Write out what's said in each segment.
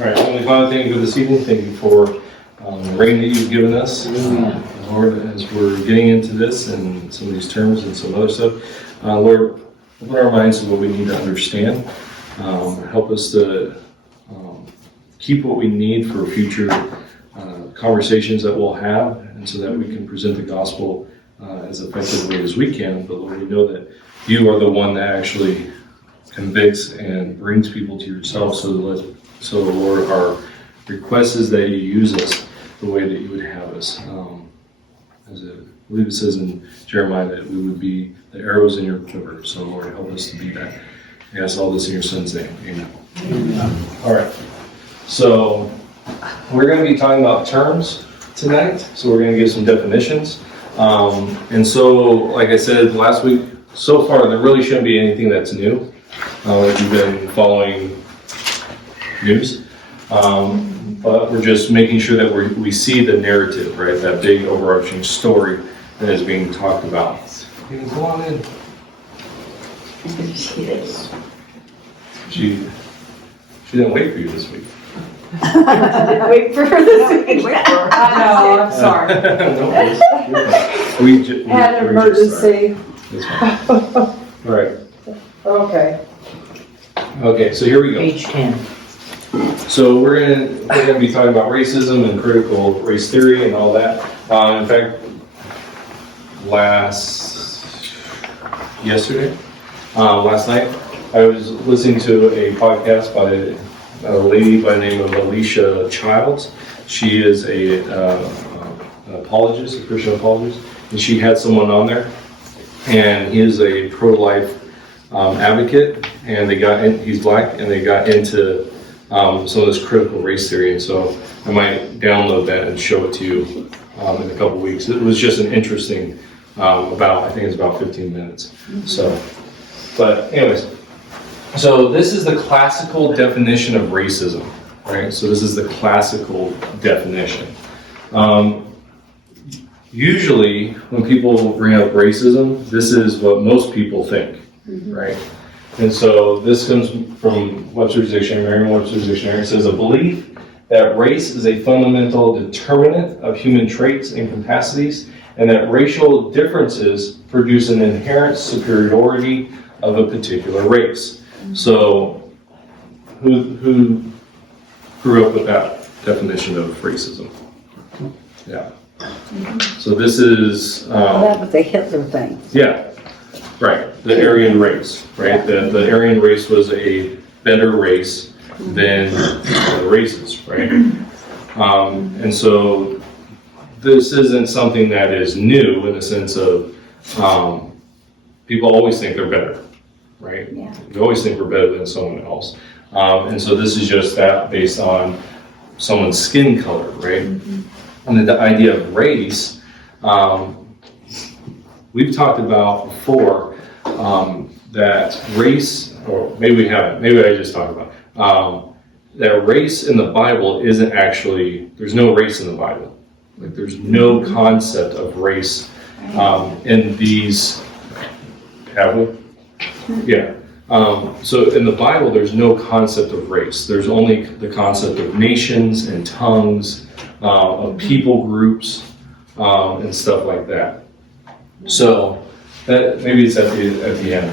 All right, Heavenly Father, thank you for this evening. Thank you for the rain that you've given us. Lord, as we're getting into this and some of these terms and some other stuff, Lord, open our minds to what we need to understand. Help us to keep what we need for future conversations that we'll have, and so that we can present the gospel as effectively as we can. But Lord, we know that you are the one that actually convicts and brings people to yourself. So Lord, our request is that you use us the way that you would have us. As I believe it says in Jeremiah, that we would be the arrows in your quiver. So Lord, help us to be that. I ask all this in your Son's name. Amen. All right. So we're going to be talking about terms tonight. So we're going to give some definitions. And so, like I said last week, so far there really shouldn't be anything that's new. If you've been following news. But we're just making sure that we see the narrative, right? That big overarching story that is being talked about. Go on in. She didn't wait for you this week. Wait for her this week. I know, I'm sorry. No, we Had an emergency. That's fine. All right. Okay. Okay, so here we go. Page 10. So we're gonna be talking about racism and critical race theory and all that. In fact, last night, I was listening to a podcast by a lady by the name of Alicia Childs. She is an apologist, a Christian apologist, and she had someone on there, and he is a pro-life advocate, and he's black, and they got into some of this critical race theory, and so I might download that and show it to you in a couple weeks. It was just an interesting, I think it's about 15 minutes. So, but anyways, so this is the classical definition of racism, right? So this is the classical definition. Usually, when people bring up racism, this is what most people think, right? And so this comes from Webster's Dictionary, Merriam-Webster's Dictionary. It says a belief that race is a fundamental determinant of human traits and capacities, and that racial differences produce an inherent superiority of a particular race. So who grew up with that definition of racism? Yeah. So this is... That was the Hitler thing. Yeah. Right, the Aryan race, right? The Aryan race was a better race than the races, right? And so this isn't something that is new in the sense of people always think they're better, right? Yeah. We always think we're better than someone else. And so this is just that based on someone's skin color, right? And the idea of race, we've talked about before that race, or maybe we haven't, maybe I just talked about that race in the Bible isn't actually, there's no race in the Bible. Like there's no concept of race in these, have we? Yeah. So in the Bible, there's no concept of race. There's only the concept of nations and tongues, of people groups, and stuff like that. So that maybe it's at the end.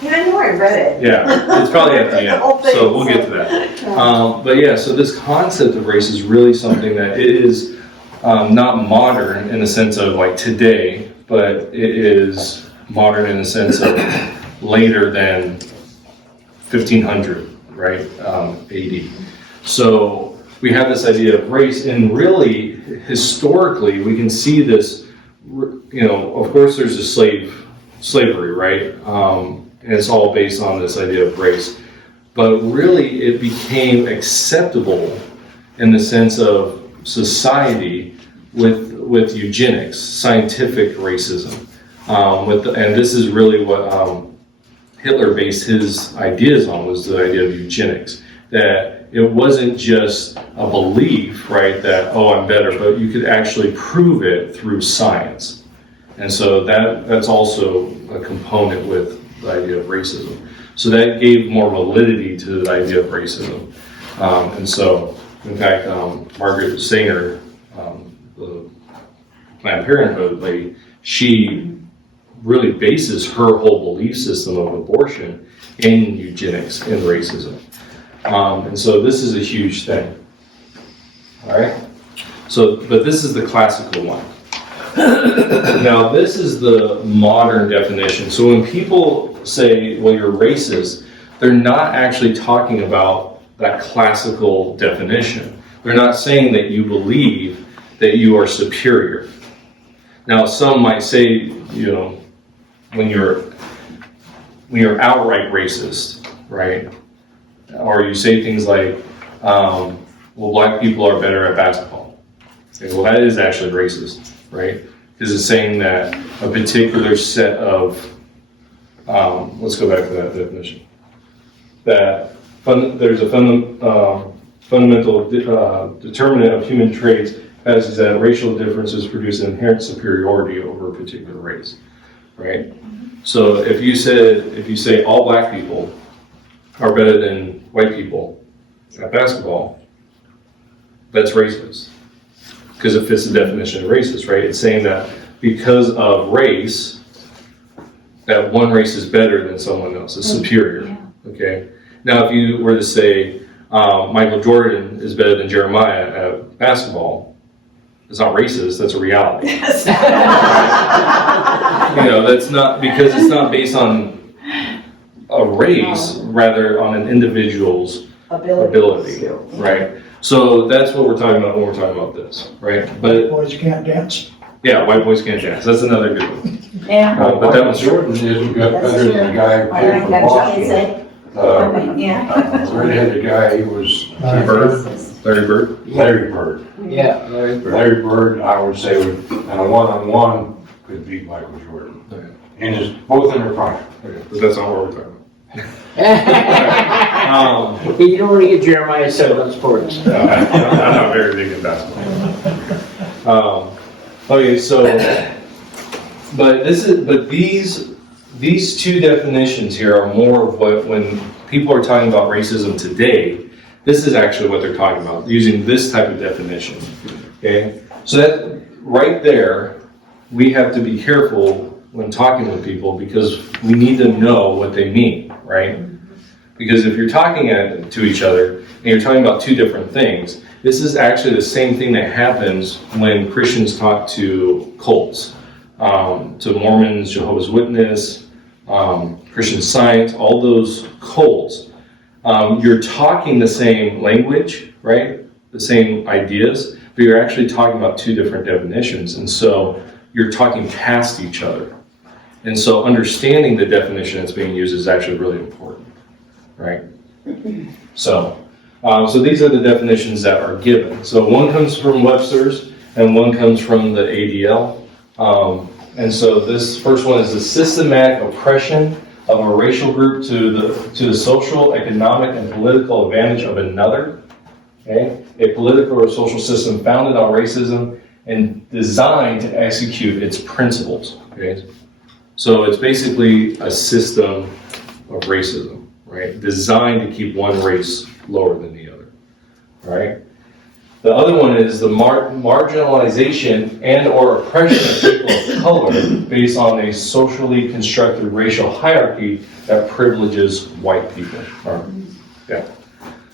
Yeah, I know I read it. Yeah, it's probably at the end. So we'll get to that. But yeah, so this concept of race is really something that it is not modern in the sense of like today, but it is modern in the sense of later than 1500, right? AD. So we have this idea of race, and really historically we can see this. You know, of course, there's a slavery, right? And it's all based on this idea of race. But really, it became acceptable in the sense of society with eugenics, scientific racism. And this is really what Hitler based his ideas on, was the idea of eugenics. That it wasn't just a belief, right, that, oh, I'm better, but you could actually prove it through science. And so that's also a component with the idea of racism. So that gave more validity to the idea of racism. And so, in fact, Margaret Sanger, the Planned Parenthood lady, she really bases her whole belief system of abortion in eugenics and racism. And so this is a huge thing. All right? So, but this is the classical one. Now, this is the modern definition. So when people say, well, you're racist, they're not actually talking about that classical definition. They're not saying that you believe that you are superior. Now, some might say, you know, when you're outright racist, right? Or you say things like, well, black people are better at basketball. Say, well, that is actually racist, right? Because it's saying that a particular set of, let's go back to that definition. That there's a fundamental determinant of human traits as is that racial differences produce an inherent superiority over a particular race, right? So if you say all black people are better than white people at basketball, that's racist. Because it fits the definition of racist, right? It's saying that because of race, that one race is better than someone else, is superior, okay? Now, if you were to say Michael Jordan is better than Jeremiah at basketball, it's not racist, that's a reality. You know, that's not, because it's not based on a race, rather on an individual's ability, right? So that's what we're talking about when we're talking about this, right? But Boys can't dance. yeah, white boys can't dance. That's another good one. Yeah. But that was Jordan isn't got better than the guy who played for Boston. Redheaded guy, he was Larry Bird. Larry Bird. Yeah, Larry Bird. Larry Bird, I would say, would, in a one-on-one, could beat Michael Jordan. Okay. And is both in their prime. Okay, but that's not what we're talking about. You don't want to get Jeremiah started on sports. I'm not very big in basketball. Okay, so, but these two definitions here are more of what, when people are talking about racism today, this is actually what they're talking about, using this type of definition. Okay, so that right there, we have to be careful when talking with people because we need to know what they mean, right? Because if you're talking to each other and you're talking about two different things, this is actually the same thing that happens when Christians talk to cults, to Mormons, Jehovah's Witness, Christian Science, all those cults. You're talking the same language, right? The same ideas, but you're actually talking about two different definitions. And so you're talking past each other. And so understanding the definition that's being used is actually really important, right? So these are the definitions that are given. So one comes from Webster's and one comes from the ADL. And so this first one is the systematic oppression of a racial group to the social, economic, and political advantage of another. Okay? A political or social system founded on racism and designed to execute its principles. Okay? So it's basically a system of racism, right? Designed to keep one race lower than the other. All right? The other one is the marginalization and or oppression of people of color based on a socially constructed racial hierarchy that privileges white people. Yeah.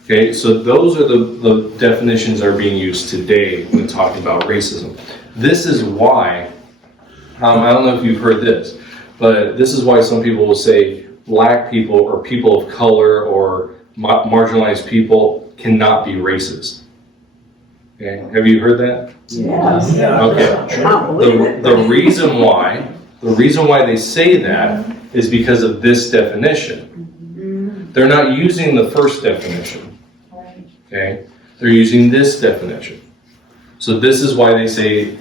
Okay, so those are the definitions that are being used today when talking about racism. This is why, I don't know if you've heard this, but this is why some people will say black people or people of color or marginalized people cannot be racist. Okay, have you heard that? Yes. Okay. The reason why they say that is because of this definition. They're not using the first definition. Okay, they're using this definition. So this is why they say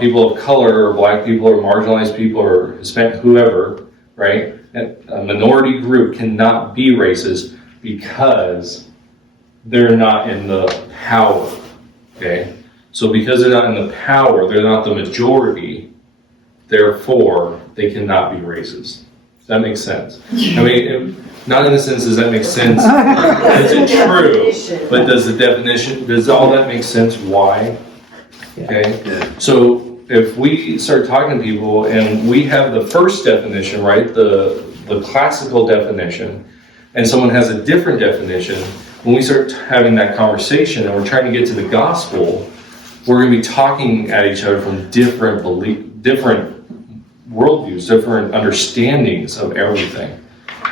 people of color or black people or marginalized people or Hispanic, whoever, right? A minority group cannot be racist because they're not in the power. Okay, so because they're not in the power, they're not the majority, therefore they cannot be racist. Does That makes sense. I mean, not in the sense, does that make sense? Is it true? But does all that make sense? Why? Okay, so if we start talking to people and we have the first definition, right, the classical definition, and someone has a different definition, when we start having that conversation and we're trying to get to the gospel, we're going to be talking at each other from different worldviews, different understandings of everything.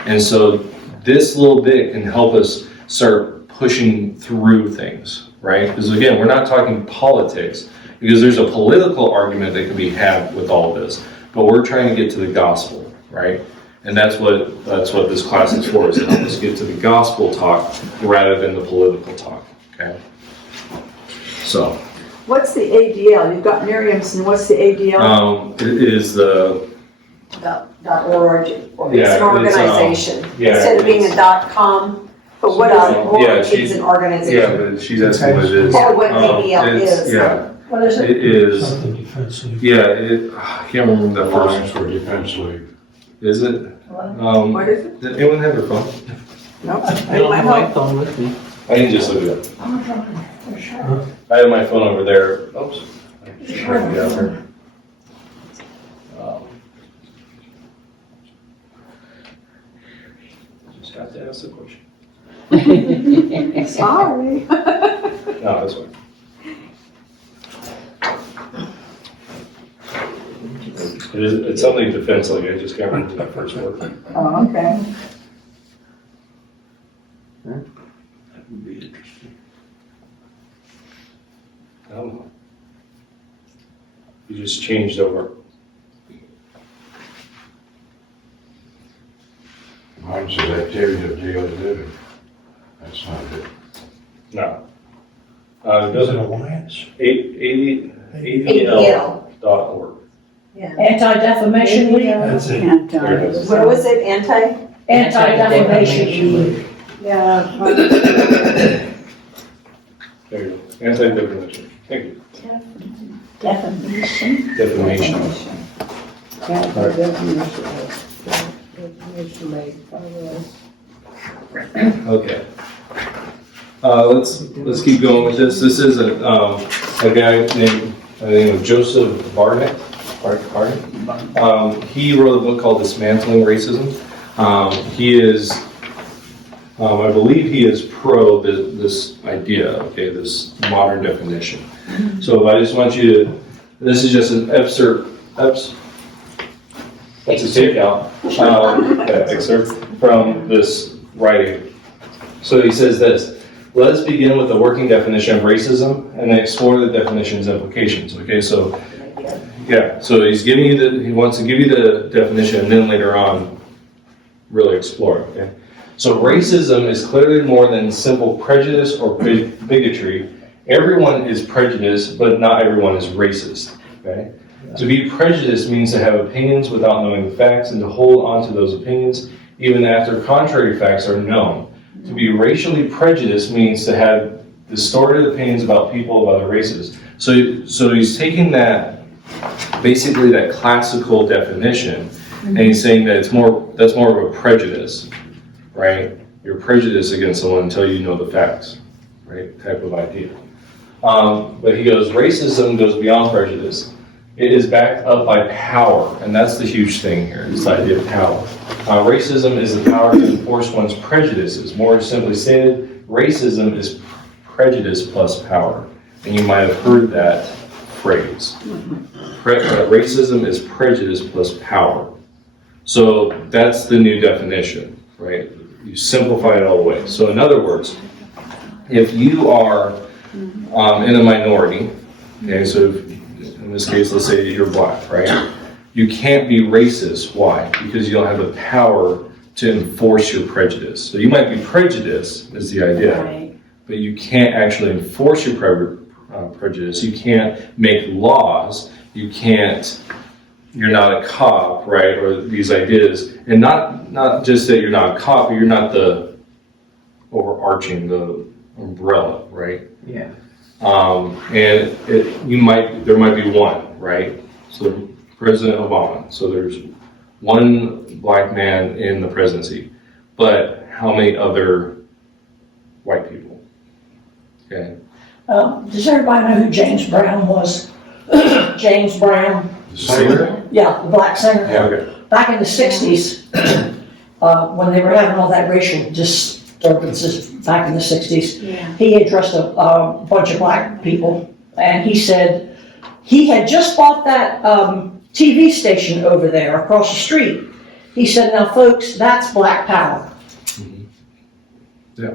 And so this little bit can help us start pushing through things, right? Because again, we're not talking politics, because there's a political argument that can be had with all of this, but we're trying to get to the gospel, right? And that's what this class is for, is to help us get to the gospel talk rather than the political talk, okay? So. What's the ADL? You've got Miriam's, and what's the ADL? It is the, .org. Yeah, It's an organization. yeah, Instead of being a .com, But what is it? .org Yeah, is an organization. yeah, but she's asking what it is. Or what ADL It's- is. Yeah, What is it? it is, Something defensive. yeah, I can't remember the first, Alliance for Defense League. is it? What is it? Did anyone have their phone? No. I don't have my phone with me. I can just look it up. I have my phone over there. Oops. I tried to get out there. Just have to ask the question. Sorry. No, that's fine. It's something defense like, I just can't remember that first word. Oh, okay. That would be interesting. I don't know. You just changed over. Mine says activity of daily living. That's not it. No. It Is it doesn't, Alliance? ADL.org. Yeah. Anti-defamation League, That's it. There it is. What was it, anti? Anti-defamation League. Yeah. There you go. Anti-defamation. Thank you. Defamation. Defamation. Okay. Let's keep going with this. This is a guy named Joseph Barnett. He wrote a book called Dismantling Racism. He is, I believe he is pro this idea, okay, this modern definition. So I just want you to, this is just an excerpt from this writing. So he says this: let us begin with the working definition of racism and then explore the definition's implications. Okay, so yeah, so he wants to give you the definition and then later on really explore it. Okay, so racism is clearly more than simple prejudice or bigotry. Everyone is prejudiced, but not everyone is racist. Okay. To be prejudiced means to have opinions without knowing the facts and to hold on to those opinions even after contrary facts are known. To be racially prejudiced means to have distorted opinions about people of other races. So he's taking that, basically that classical definition, and he's saying that that's more of a prejudice, right? You're prejudiced against someone until you know the facts, right? Type of idea. But he goes, racism goes beyond prejudice. It is backed up by power, and that's the huge thing here, this idea of power. Racism is the power to enforce one's prejudices. More simply stated, racism is prejudice plus power. And you might have heard that phrase. Racism is prejudice plus power. So that's the new definition, right? You simplify it all the way. So in other words, if you are in a minority, okay, so in this case, let's say you're black, right? You can't be racist. Why? Because you don't have the power to enforce your prejudice. So you might be prejudiced, is the idea, Right. but you can't actually enforce your prejudice. You can't make laws. You're not a cop, right? Or these ideas, and not just that you're not a cop, but you're not the overarching, the umbrella, right? Yeah. And there might be one, right? So President Obama. So there's one black man in the presidency, but how many other white people? Okay. Does everybody know who James Brown was? James Brown, Singer? yeah, the black singer. Yeah, okay. Back in the 60s, when they were having all that racial disturbances back in the 60s, he addressed a bunch of black people, and he said he had just bought that TV station over there across the street. He said, now folks, that's black power. Yeah.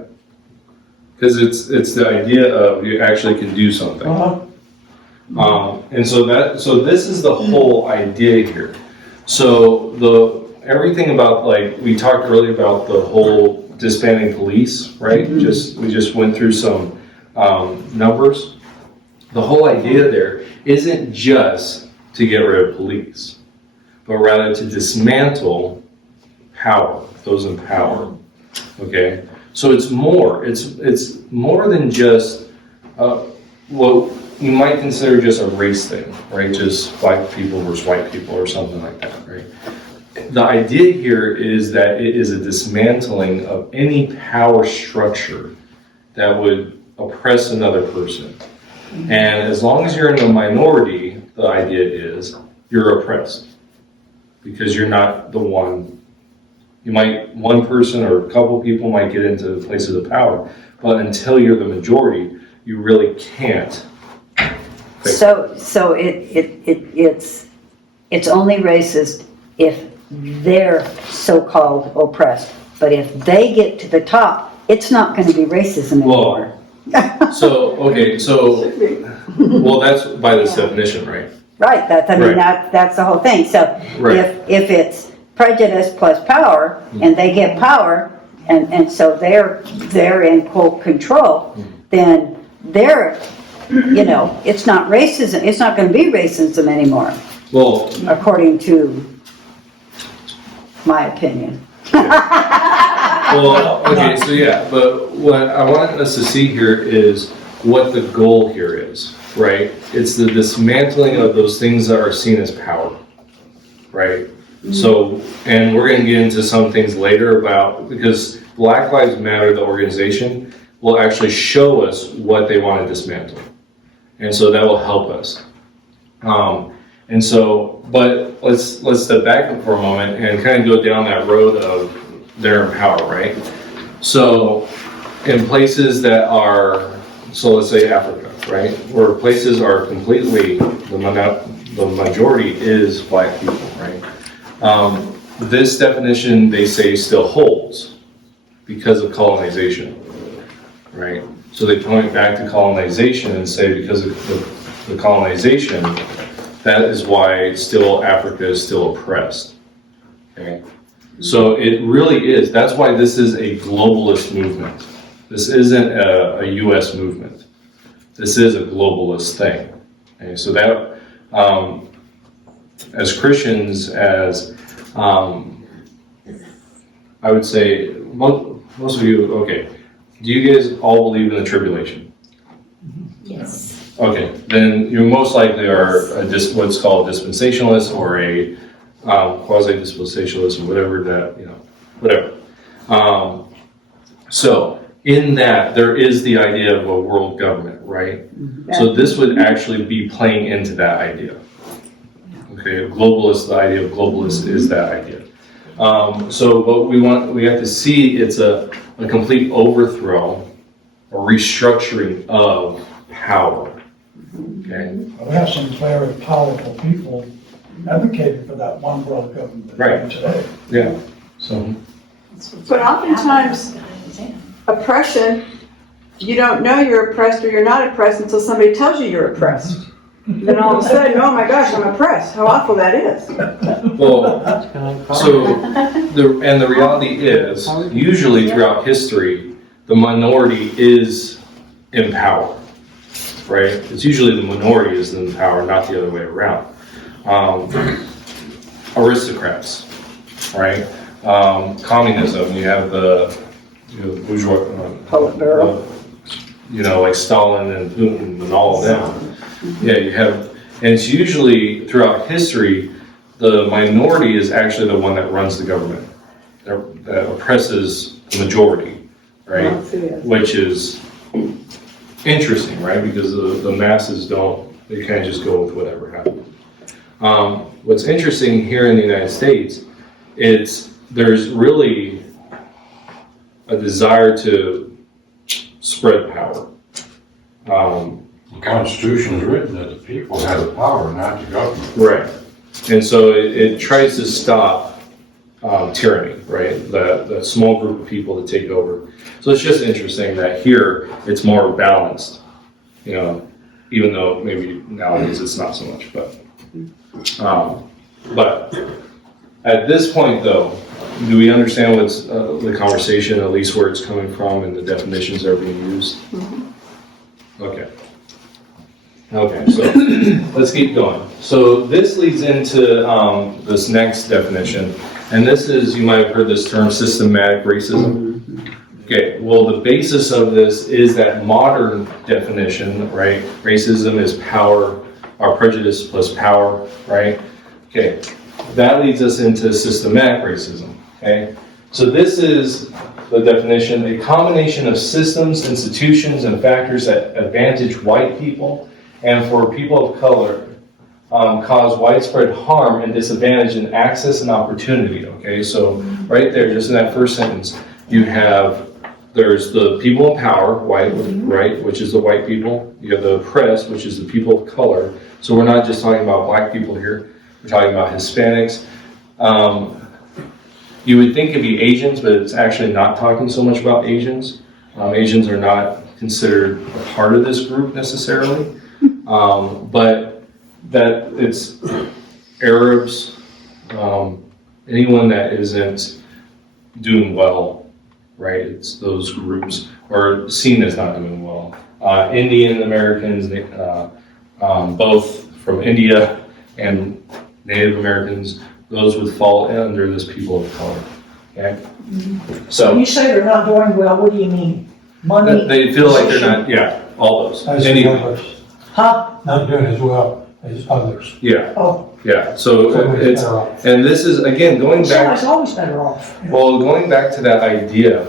Because it's the idea of you actually can do something. And so this is the whole idea here. So everything about, like, we talked earlier about the whole disbanding police, right? We just went through some numbers. The whole idea there isn't just to get rid of police, but rather to dismantle power, those in power. Okay, so it's more than just what you might consider just a race thing, right? Just black people versus white people or something like that, right? The idea here is that it is a dismantling of any power structure that would oppress another person. And as long as you're in the minority, the idea is you're oppressed because you're not the one. One person or a couple people might get into places of power, but until you're the majority, you really can't. So it's only racist if they're so-called oppressed, but if they get to the top, it's not going to be racism anymore. Well, that's by this definition, right? Right. That's the whole thing. So Right. if it's prejudice plus power, and they get power, and so they're in quote control, then they're, it's not racism. It's not going to be racism anymore. Well, according to my opinion. But what I want us to see here is what the goal here is, right? It's the dismantling of those things that are seen as power, right? So, and we're going to get into some things later because Black Lives Matter, the organization, will actually show us what they want to dismantle. And so that will help us. But let's step back for a moment and kind of go down that road of they're in power, right? So in places that are, so let's say Africa, right? Where places are completely, the majority is black people, right? This definition, they say, still holds because of colonization, right? So they point back to colonization and say because of the colonization, that is why still Africa is still oppressed, okay? So it really is, that's why this is a globalist movement. This isn't a US movement. This is a globalist thing. Okay? So that, as Christians, I would say, most of you, okay, do you guys all believe in the tribulation? Yes. Okay, then you most likely are what's called dispensationalist or a quasi-dispensationalist or whatever that, whatever. So in that, there is the idea of a world government, right? So this would actually be playing into that idea. Okay, the idea of globalist is that idea. But we have to see it's a complete overthrow, a restructuring of power. Okay. We have some very powerful people advocating for that one world government Right. today. Yeah. So. But oftentimes, oppression, you don't know you're oppressed or you're not oppressed until somebody tells you you're oppressed. Then all of a sudden, oh my gosh, I'm oppressed. How awful that is. Well, the reality is, usually throughout history, the minority is in power, right? It's usually the minority is in power, not the other way around. Aristocrats, right? Communism, you have the bourgeois, like Stalin and Putin and all of them. Yeah, you have, and it's usually throughout history, the minority is actually the one that runs the government, that oppresses the majority, right? Which is interesting, right? Because the masses they kind of just go with whatever happens. What's interesting here in the United States is there's really a desire to spread power. The Constitution is written that the people have the power, not the government. Right. And so it tries to stop tyranny, right? The small group of people to take over. So it's just interesting that here it's more balanced, even though maybe nowadays it's not so much. But at this point, though, do we understand what's the conversation, at least where it's coming from and the definitions that are being used? Okay. Okay, so let's keep going. So this leads into this next definition, and this is, you might have heard this term, systematic racism. Okay, well, the basis of this is that modern definition, right? Racism is power, or prejudice plus power, right? Okay, that leads us into systematic racism, okay? So this is the definition: a combination of systems, institutions, and factors that advantage white people and for people of color cause widespread harm and disadvantage in access and opportunity, okay? So right there, just in that first sentence, there's the people in power, white, right, which is the white people. You have the oppressed, which is the people of color. So we're not just talking about black people here, we're talking about Hispanics. You would think it'd be Asians, but it's actually not talking so much about Asians. Asians are not considered a part of this group necessarily. But that it's Arabs, anyone that isn't doing well, right? It's those groups are seen as not doing well. Indian Americans, both from India and Native Americans, those would fall under this people of color. Okay, When so you say they're not doing well, what do you mean? Money? they feel like they're not. Yeah, all those. As Any- the others, Huh? not doing as well as others. yeah, Oh, yeah. So Somebody's it's better off. and this is again going back. somebody's always better off. Well, going back to that idea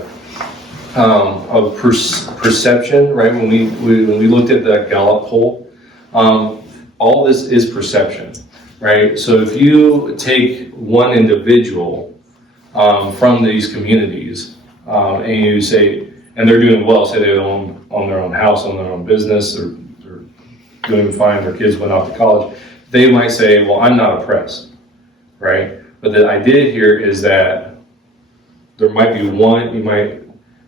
of perception, right? When we looked at that Gallup poll, all this is perception, right? So if you take one individual from these communities and you say, and they're doing well, say they own their own house, own their own business, they're doing fine, their kids went off to college, they might say, well, I'm not oppressed, right? But the idea here is that there might be one, you might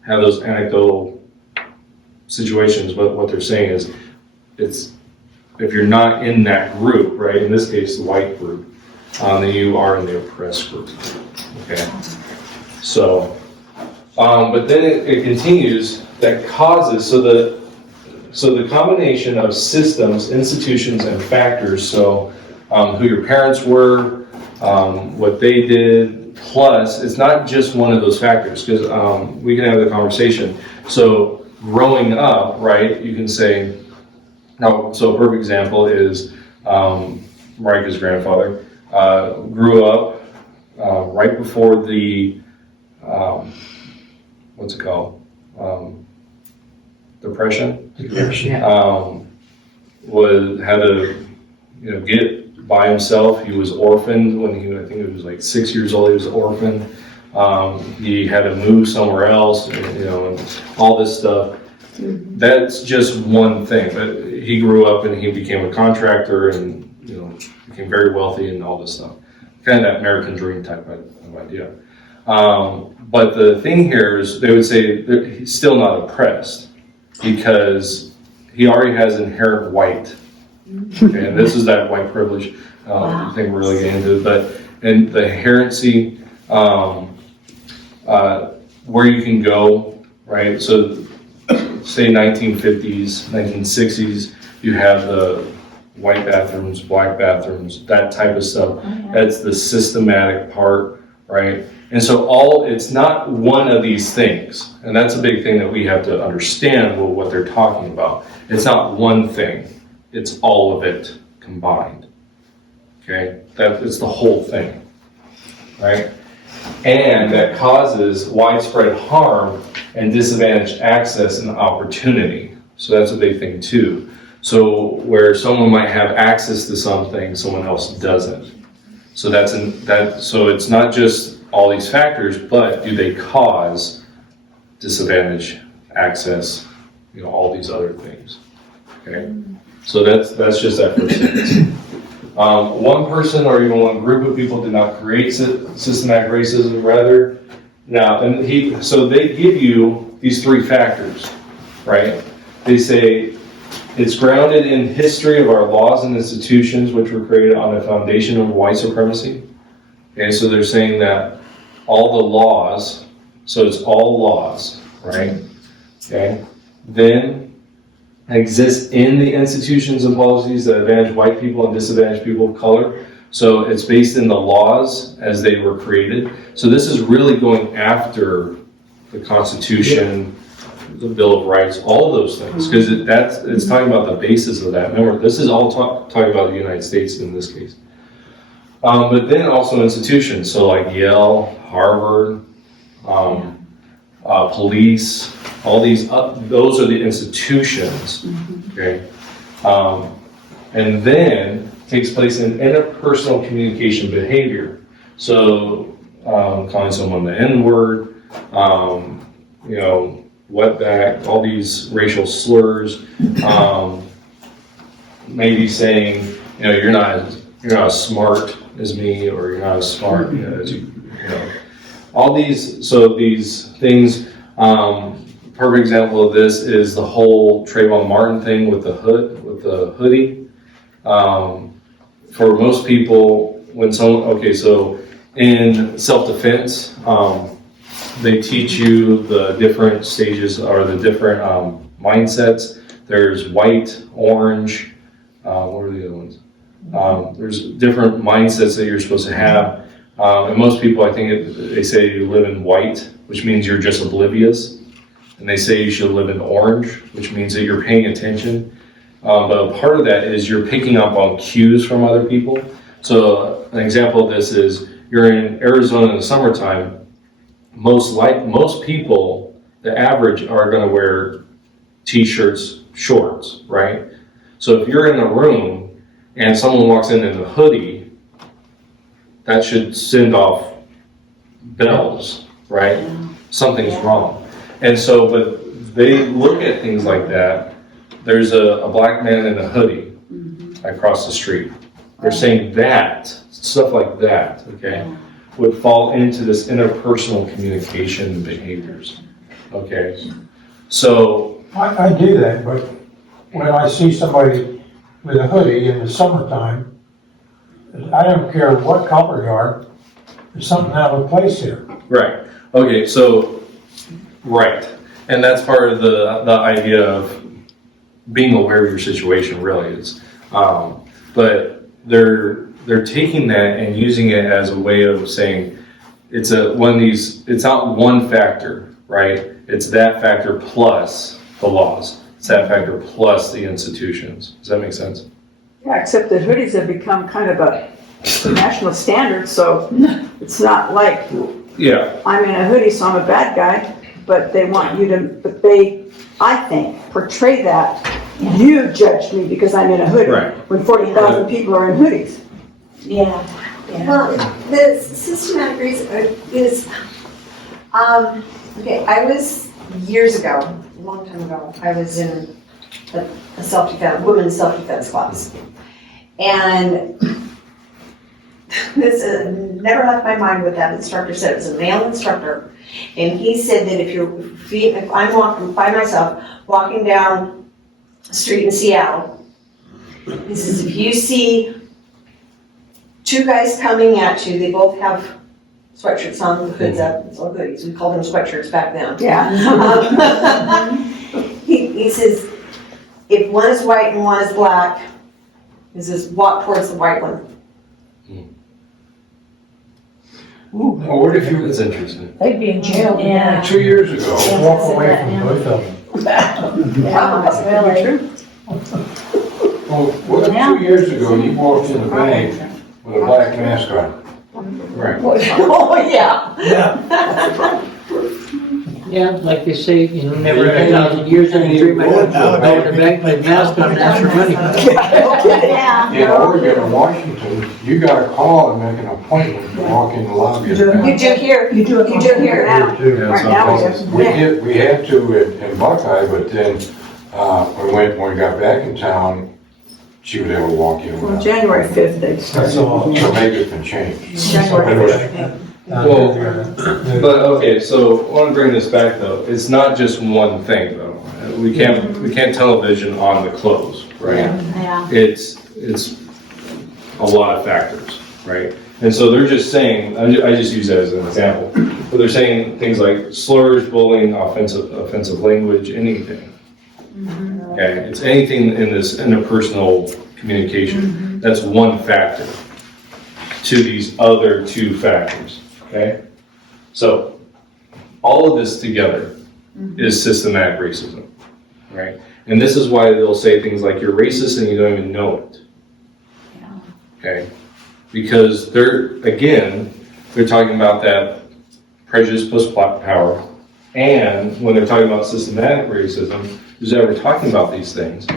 have those anecdotal situations, but what they're saying is, it's if you're not in that group, right, in this case, the white group, then you are in the oppressed group, okay? So, but then it continues, that causes, so the combination of systems, institutions, and factors, so who your parents were, what they did, plus, it's not just one of those factors, because we can have the conversation. So growing up, right, you can say, so a perfect example is Marika's grandfather grew up right before the, what's it called? Depression. Had to get by himself. He was orphaned when I think he was like 6 years old. He was orphaned. He had to move somewhere else. And all this stuff. That's just one thing. But he grew up and he became a contractor and became very wealthy and all this stuff. Kind of that American dream type of idea. But the thing here is, they would say that he's still not oppressed because he already has inherent white. Okay, and this is that white privilege thing we're really getting into. And the inherency, where you can go, right? So, say 1950s, 1960s, you have the white bathrooms, black bathrooms, that type of stuff. That's the systematic part, right? And so it's not one of these things. And that's a big thing that we have to understand what they're talking about. It's not one thing. It's all of it combined. Okay, that is the whole thing, right? And that causes widespread harm and disadvantaged access and opportunity. So that's a big thing too. So where someone might have access to something, someone else doesn't. So so it's not just all these factors, but do they cause disadvantage, access, all these other things. Okay, so that's just that first sentence. One person or even one group of people did not create systematic racism, rather. Now, so they give you these three factors, right? They say it's grounded in history of our laws and institutions, which were created on the foundation of white supremacy. Okay, so they're saying that all the laws, so it's all laws, right? Okay, then exists in the institutions and policies that advantage white people and disadvantage people of color. So it's based in the laws as they were created. So this is really going after the Constitution, the Bill of Rights, all of those things, because it's talking about the basis of that. Remember, this is all talking about the United States in this case. But then also institutions, so like Yale, Harvard, police, all these, those are the institutions, okay? And then takes place in interpersonal communication behavior. So calling someone the N-word, wetback, all these racial slurs, maybe saying, you're not as smart as me, or you're not as smart as all these. So these things. Perfect example of this is the whole Trayvon Martin thing with the hoodie. For most people, so in self-defense, they teach you the different stages or the different mindsets. There's white, orange, what are the other ones? There's different mindsets that you're supposed to have. And most people, I think they say you live in white, which means you're just oblivious. And they say you should live in orange, which means that you're paying attention. But part of that is you're picking up on cues from other people. So an example of this is you're in Arizona in the summertime. Most people, the average, are going to wear t-shirts, shorts, right? So if you're in a room and someone walks in a hoodie, that should send off bells, right? Something's wrong. And so, but they look at things like that. There's a black man in a hoodie across the street. They're saying that, stuff like that, okay, would fall into this interpersonal communication behaviors, okay? So. I do that, but when I see somebody with a hoodie in the summertime, I don't care what color you are, there's something out of place here. Right, okay, so, right. And that's part of the idea of being aware of your situation, really is. But they're taking that and using it as a way of saying it's not one factor, right? It's that factor plus the laws. It's that factor plus the institutions. Does that make sense? Yeah, except that hoodies have become kind of a national standard, so it's not like I'm in a hoodie, so I'm a bad guy, but they want you to, I think, portray that you judged me because I'm in a hoodie, when 40,000 people are in hoodies. Yeah. Well, the systematic reason is, okay, I was years ago, a long time ago, I was in a women's self-defense class. And this never left my mind what that instructor said. It was a male instructor. And he said that if I'm walking by myself, walking down a street in Seattle, he says, if you see two guys coming at you, they both have sweatshirts on, the hoods up, it's all hoodies. We called them sweatshirts back then. Yeah. He says, if one is white and one is black, he says, walk towards the white one. Well, what if you, That's interesting. They'd be in jail. Yeah. 2 years ago, Walk away from both of them. That's really true. well, what if 2 years ago you walked in the bank with a black mask on. Right. Oh, yeah. Yeah. Yeah, like they say, you know, never in 1,000 years in a dream I would go in the bank, put a mask on and ask for money. Yeah. In Oregon and Washington, you gotta call and make an appointment to walk in the lobby. of the bank. You do here, You do it. you do here now. Yeah, Right some now we places. do. We had to in Buckeye, but then, when we got back in town, she was able to walk in. Well, without- January 5th, they That's started. all. So maybe it's been changed. January 5th. Well, But, okay, so I want to bring this back though. It's not just one thing though. We can't television on the clothes, right? Yeah. It's a lot of factors, right? And so they're just saying, I just use that as an example, but they're saying things like slurs, bullying, offensive language, anything. Okay, it's anything in this interpersonal communication. That's one factor to these other two factors, okay? So, all of this together is systematic racism, right? And this is why they'll say things like, you're racist and you don't even know it. Okay? Because they're talking about that prejudice plus power, and when they're talking about systematic racism, who's ever talking about these things,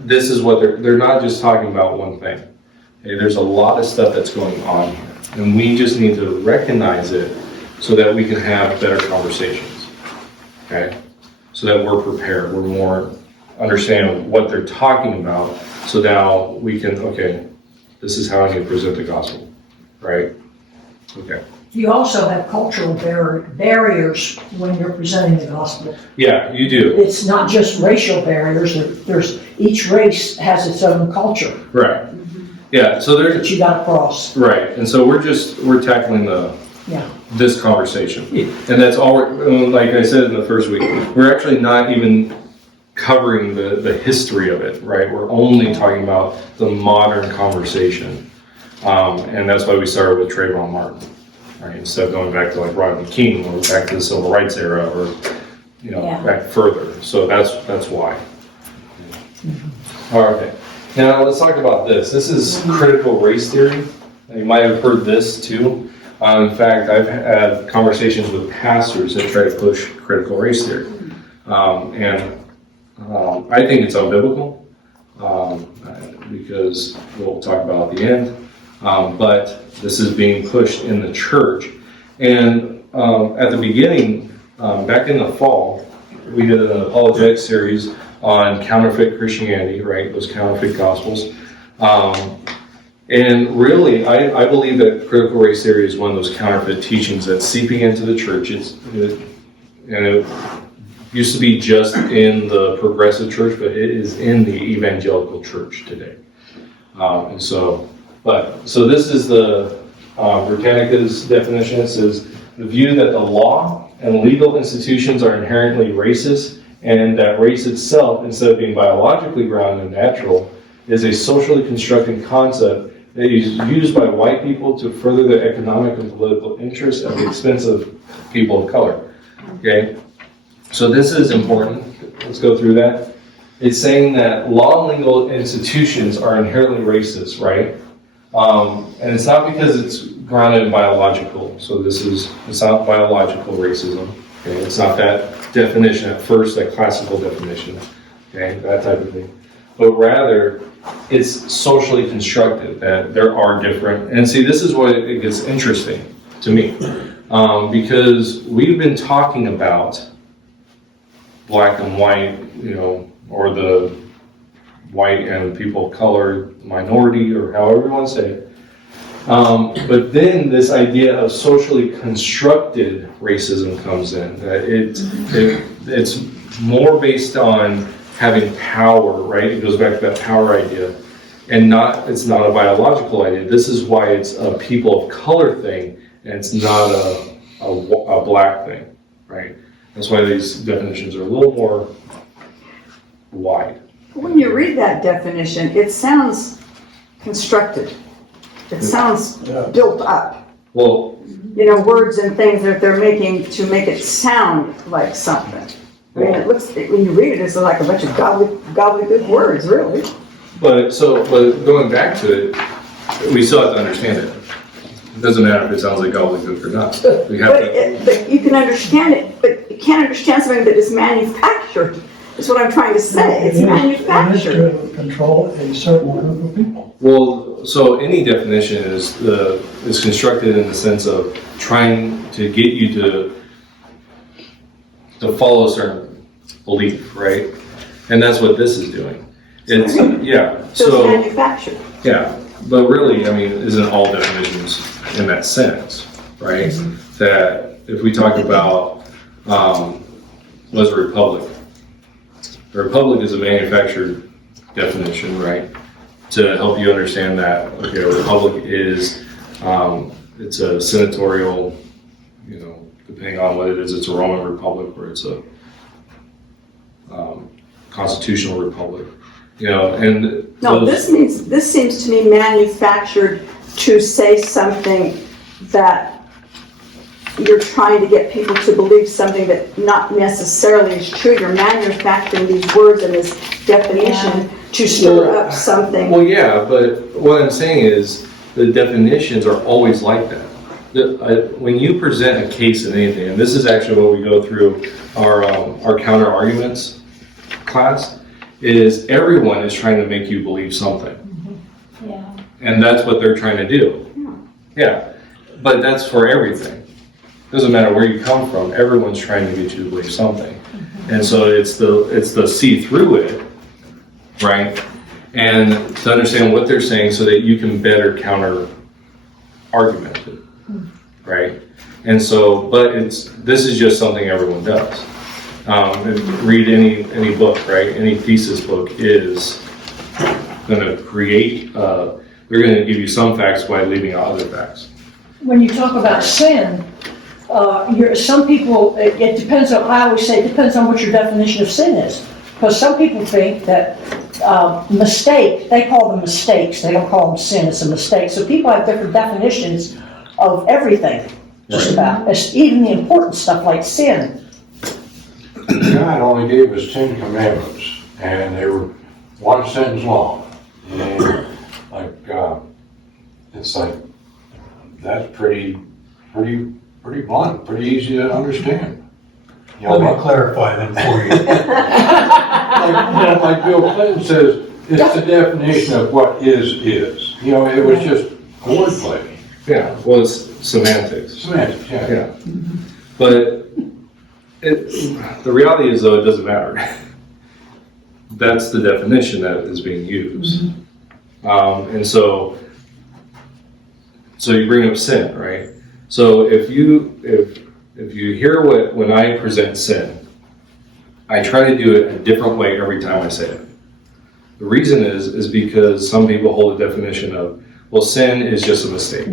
this is what they're not just talking about one thing. Okay? There's a lot of stuff that's going on here, and we just need to recognize it so that we can have better conversations, okay? So that we're prepared, we're more understanding what they're talking about, so now we can, okay, this is how I need to present the gospel, right? Okay. You also have cultural barriers when you're presenting the gospel. Yeah, you do, It's not just racial barriers, there's, each race has its own culture right. Yeah, so that there's, you gotta cross. right, and so we're tackling Yeah. this conversation. And that's all, like I said in the first week, we're actually not even covering the history of it, right? We're only talking about the modern conversation. And that's why we started with Trayvon Martin, right? Instead of going back to like Rodney King or back to the civil rights era or, Yeah. back further. So that's why. All right, okay. Now let's talk about this. This is critical race theory. You might have heard this too. In fact, I've had conversations with pastors that try to push critical race theory. I think it's unbiblical, because we'll talk about at the end. But this is being pushed in the church. And at the beginning, back in the fall, we did an apologetic series on counterfeit Christianity, right? Those counterfeit gospels. And really, I believe that critical race theory is one of those counterfeit teachings that's seeping into the church. It used to be just in the progressive church, but it is in the evangelical church today. So this is the Britannica's definition. It says, the view that the law and legal institutions are inherently racist, and that race itself, instead of being biologically grounded and natural, is a socially constructed concept that is used by white people to further their economic and political interests at the expense of people of color. Okay? So this is important. Let's go through that. It's saying that law and legal institutions are inherently racist, right? And it's not because it's grounded in biological. So it's not biological racism. Okay? It's not that definition at first, that classical definition. Okay? That type of thing. But rather, it's socially constructed, that there are different, and see, this is what it gets interesting to me, because we've been talking about black and white, or the white and people of color, minority, or however you want to say it. But then this idea of socially constructed racism comes in, that it's more based on having power, right? It goes back to that power idea, and it's not a biological idea. This is why it's a people of color thing, and it's not a black thing, right? That's why these definitions are a little more wide. When you read that definition, it sounds constructed. It sounds built up. Well, Words and things that they're making to make it sound like something. I mean, when you read it, it's like a bunch of gobbledygook words, really. but going back to it, we still have to understand it. It doesn't matter if it sounds like gobbledygook or not. We have to, But you can understand it, but you can't understand something that is manufactured. That's what I'm trying to say. It's It is manufactured. to control a certain group of people. well, so any definition is constructed in the sense of trying to get you to follow a certain belief, right? And that's what this is doing. It's, yeah, So it's manufactured. yeah, but really, I mean, isn't all definitions in that sense, right? That if we talk about, what's a republic? A republic is a manufactured definition, right? To help you understand that, okay, a republic is, it's a senatorial, you know, depending on what it is, it's a Roman republic or it's a constitutional republic, you know, and No, this seems to me manufactured to say something that you're trying to get people to believe something that not necessarily is true. You're manufacturing these words and this definition to stir up something. Well, yeah, but what I'm saying is the definitions are always like that. When you present a case in anything, and this is actually what we go through our counter arguments class, is everyone is trying to make you believe something. Yeah. And that's what they're trying to do. Yeah, but that's for everything. Doesn't matter where you come from, everyone's trying to get you to believe something. And so it's the see through it, right? And to understand what they're saying so that you can better counter argument it, right? And so, but this is just something everyone does. Read any book, right? Any thesis book is going to create, they're going to give you some facts while leaving out other facts. When you talk about sin, some people, it depends on, I always say, it depends on what your definition of sin is. Because some people think that mistake, they call them mistakes, they don't call them sin, it's a mistake. So people have different definitions of everything, just about. It's even the important stuff like sin. God only gave us 10 commandments, and they were one sentence long. And it's like, that's pretty blunt, pretty easy to understand. You know, Let me clarify them for you. like Bill Clinton says, it's the definition of what is. You know, it was just wordplay. Yeah, well, it's semantics. Semantics, yeah. Yeah. But the reality is, though, it doesn't matter. That's the definition that is being used. And so you bring up sin, right? So if you hear when I present sin, I try to do it a different way every time I say it. The reason is because some people hold a definition of, well, sin is just a mistake.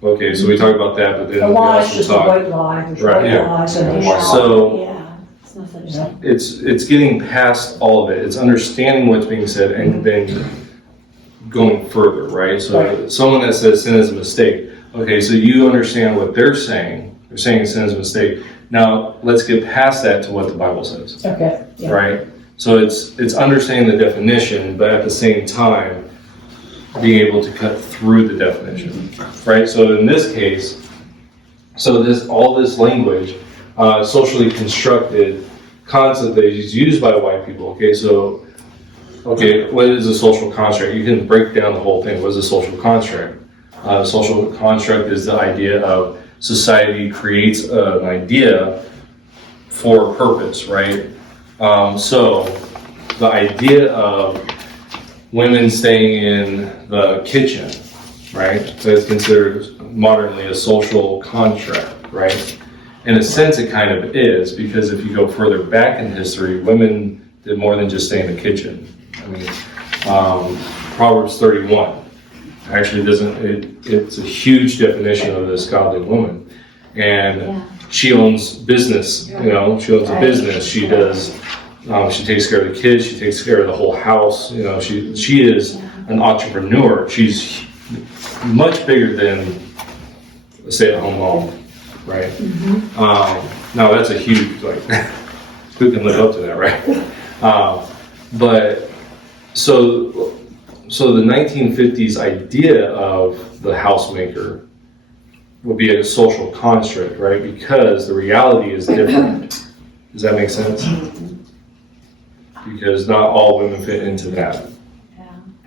Okay, so we talk about that, but then A we lie is also just a talk. white lie, there's Right, white yeah. lies and there's So Yeah, it's no such thing. it's getting past all of it. It's understanding what's being said and then going further, right? So someone that says sin is a mistake, okay, so you understand what they're saying. They're saying sin is a mistake. Now let's get past that to what the Bible says, Okay, yeah. right? So it's understanding the definition, but at the same time being able to cut through the definition, right? So in this case, all this language, socially constructed concept that is used by white people. Okay, what is a social construct? You can break down the whole thing. What is a social construct? Social construct is the idea of society creates an idea for a purpose, right? So the idea of women staying in the kitchen, right? That is considered modernly a social contract, right? In a sense, it kind of is, because if you go further back in history, women did more than just stay in the kitchen. I mean, Proverbs 31 actually it's a huge definition of this godly woman. And she owns business, she owns a business. She does, she takes care of the kids, she takes care of the whole house. She is an entrepreneur. She's much bigger than a stay-at-home mom, right? Now that's a huge, who can live up to that, right? But so so the 1950s idea of the housemaker would be a social construct, right? Because the reality is different. Does that make sense? Because not all women fit into that.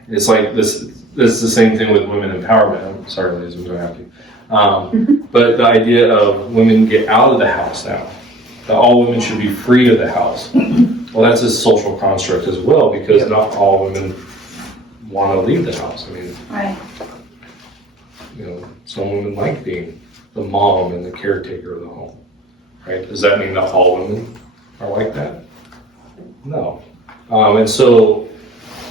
It's like this is the same thing with women empowerment. I'm sorry, ladies, I'm going to have to. But the idea of women get out of the house now, that all women should be free of the house. Well, that's a social construct as well, because not all women want to leave the house. I mean, Right. you know, some women like being the mom and the caretaker of the home, right? Does that mean that all women are like that? No. And so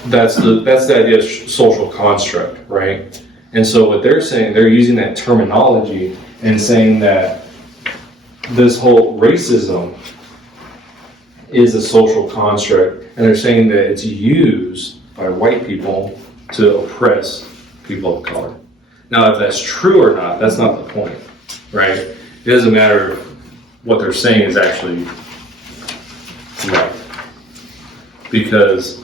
that's the idea of social construct, right? And so what they're saying, they're using that terminology and saying that this whole racism is a social construct, and they're saying that it's used by white people to oppress people of color. Now, if that's true or not, that's not the point, right? It doesn't matter if what they're saying is actually right, because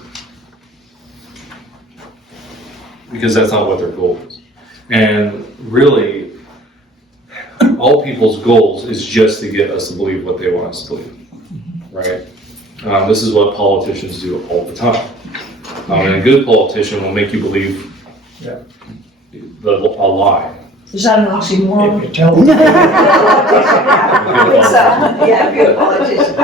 that's not what their goal is. And really, all people's goals is just to get us to believe what they want us to believe, right? This is what politicians do all the time. And a good politician will make you believe a lie. Is that an oxymoron? If you tell, Yeah, good politician.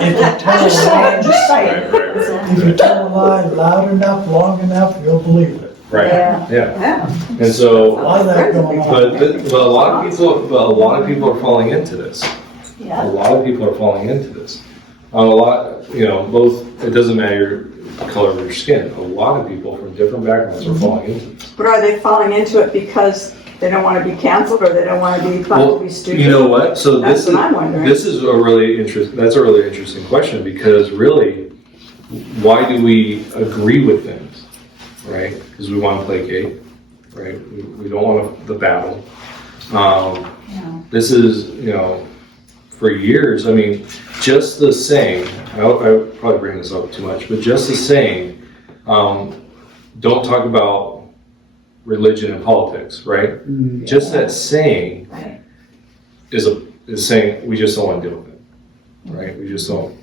if you tell Just a lie, saying, just saying. if you tell a lie loud enough, long enough, you'll believe it. Right. Yeah. Yeah. And so, A lot of that going on. but a lot of people are falling into this. Yeah. A lot of people are falling into this. Both. It doesn't matter the color of your skin. A lot of people from different backgrounds are falling into this. But are they falling into it because they don't want to be canceled, or they don't want to be thought to be stupid? You know what? So That's what I'm wondering. That's a really interesting question, because really, why do we agree with things, right? Because we want to placate, right? We don't want the battle. This is, for years, I mean, just the saying, I probably bring this up too much, but just the saying, don't talk about religion and politics, right? Just that saying is saying we just don't want to deal with it, right? We just don't.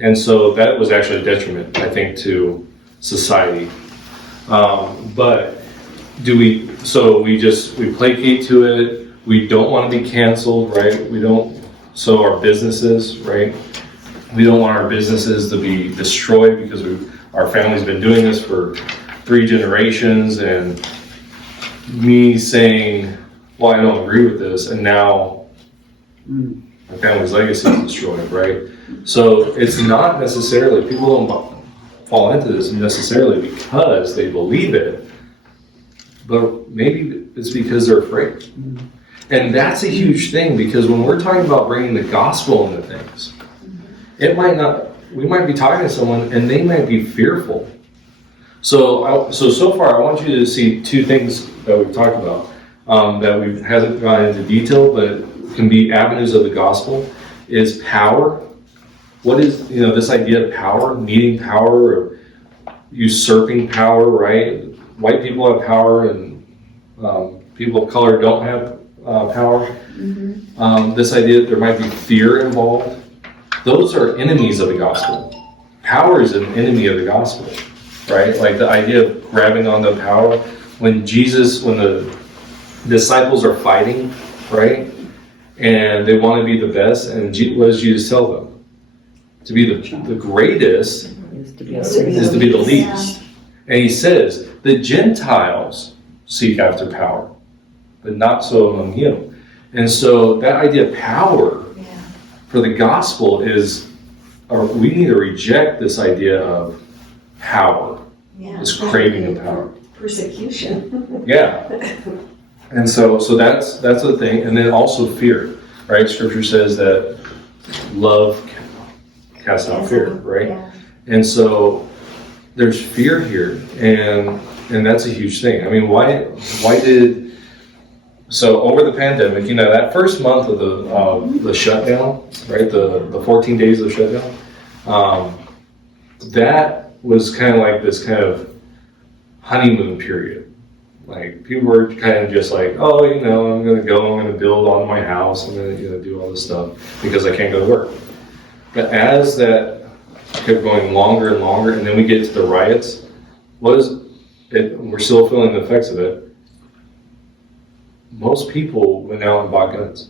And so that was actually a detriment, I think, to society. But we placate to it. We don't want to be canceled, right? So our businesses, right? We don't want our businesses to be destroyed because our family's been doing this for 3 generations, and me saying, well, I don't agree with this, and now my family's legacy is destroyed, right? So it's not necessarily, people don't fall into this necessarily because they believe it, but maybe it's because they're afraid. And that's a huge thing, because when we're talking about bringing the gospel into things, we might be talking to someone and they might be fearful. So far I want you to see 2 things that we've talked about, that we hasn't gone into detail, but can be avenues of the gospel, is power. What is, this idea of power, needing power, or usurping power, right? White people have power, and people of color don't have power. This idea that there might be fear involved. Those are enemies of the gospel. Power is an enemy of the gospel, right? Like the idea of grabbing onto power. When the disciples are fighting, right? And they want to be the best, and what does Jesus tell them? To be the greatest is to be the least. And he says, the Gentiles seek after power, but not so among you. And so that idea of power for the gospel is, we need to reject this idea of power, this craving of power. Persecution. Yeah. And so that's the thing. And then also fear, right? Scripture says that love casts out fear, right? Yeah. And so there's fear here, and that's a huge thing. I mean, so over the pandemic, that first month of the shutdown, right? The 14 days of shutdown, that was kind of like this kind of honeymoon period. Like, people were kind of just like, oh, I'm going to build on my house, I'm going to do all this stuff because I can't go to work. But as that kept going longer and longer, and then we get to the riots, we're still feeling the effects of it. Most people went out and bought guns.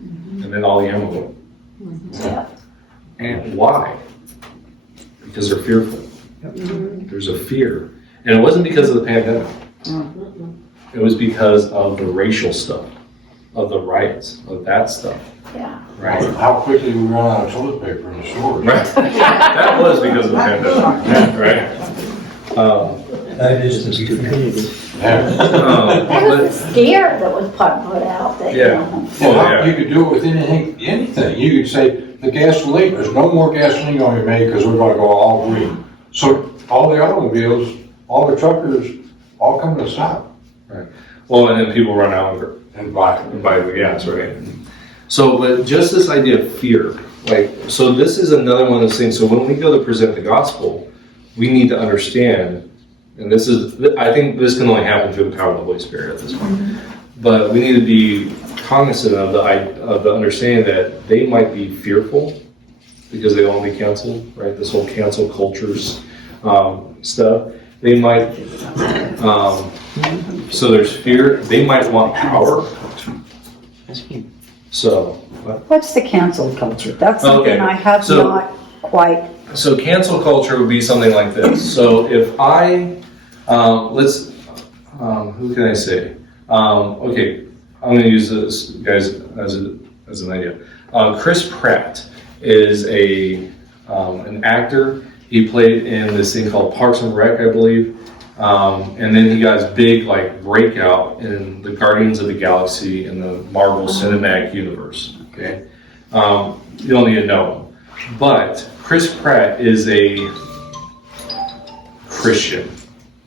And then all the ammo went. Yeah. And why? Because they're fearful. There's a fear. And it wasn't because of the pandemic. It was because of the racial stuff, of the riots, of that stuff. Yeah. Right? How quickly we run out of toilet paper in the stores. Right. That was because of the pandemic. Right? That is to be feared. Yeah. That was the scare that was put out that, you Yeah. know. Well, you could do it with anything. You could say, the gasoline, there's no more gasoline going to be made because we're going to go all green. So all the automobiles, all the truckers, all come to a stop Well, and then people run out and buy. and buy the gas, right? So, but just this idea of fear, so this is another one of those things. So when we go to present the gospel, we need to understand, and I think this can only happen through the power of the Holy Spirit at this point. But we need to be cognizant of the understanding that they might be fearful because they don't want to be canceled, right? This whole cancel cultures stuff. They might, so there's fear. They might want power. So, What's the cancel culture? That's something Okay, I have so- not quite. So cancel culture would be something like this. So if I, who can I say? Okay, I'm going to use this, guys, as an idea. Chris Pratt is an actor. He played in this thing called Parks and Rec, I believe. And then he got his big breakout in the Guardians of the Galaxy in the Marvel Cinematic Universe. Okay, you don't need to know him, but Chris Pratt is a Christian.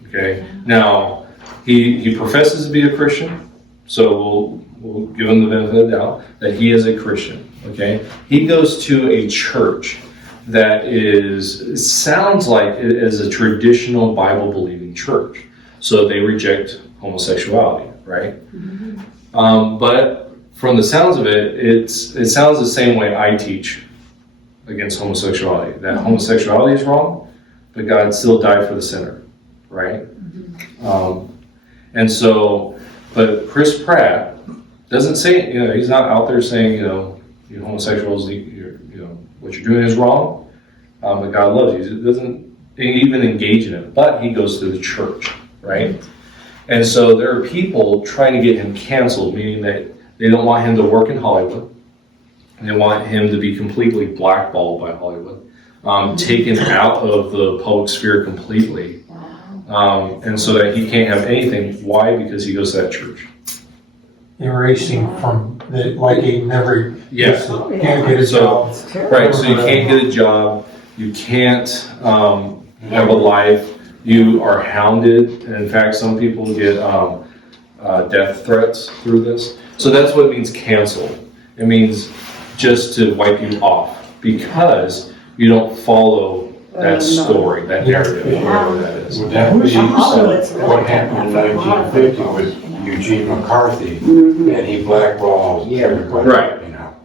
Okay, now he professes to be a Christian, so we'll give him the benefit of the doubt that he is a Christian. Okay, he goes to a church that sounds like it is a traditional Bible-believing church. So they reject homosexuality, right? But from the sounds of it, it sounds the same way I teach against homosexuality. That homosexuality is wrong, but God still died for the sinner, right? And so, but Chris Pratt doesn't say, he's not out there saying, you homosexuals, what you're doing is wrong, but God loves you. He doesn't even engage in it, but he goes to the church, right? And so there are people trying to get him canceled, meaning that they don't want him to work in Hollywood. They want him to be completely blackballed by Hollywood, taken out of the public sphere completely, and so that he can't have anything. Why? Because he goes to that church. Erasing from he never Yeah. can't get a job. Right, so you can't get a job, you can't have a life, you are hounded, and in fact, some people get death threats through this. So that's what it means cancel. It means just to wipe you off because you don't follow that story, that narrative, whatever that is. Would that be what happened in 1950 with Eugene McCarthy, and he blackballed everybody? Right.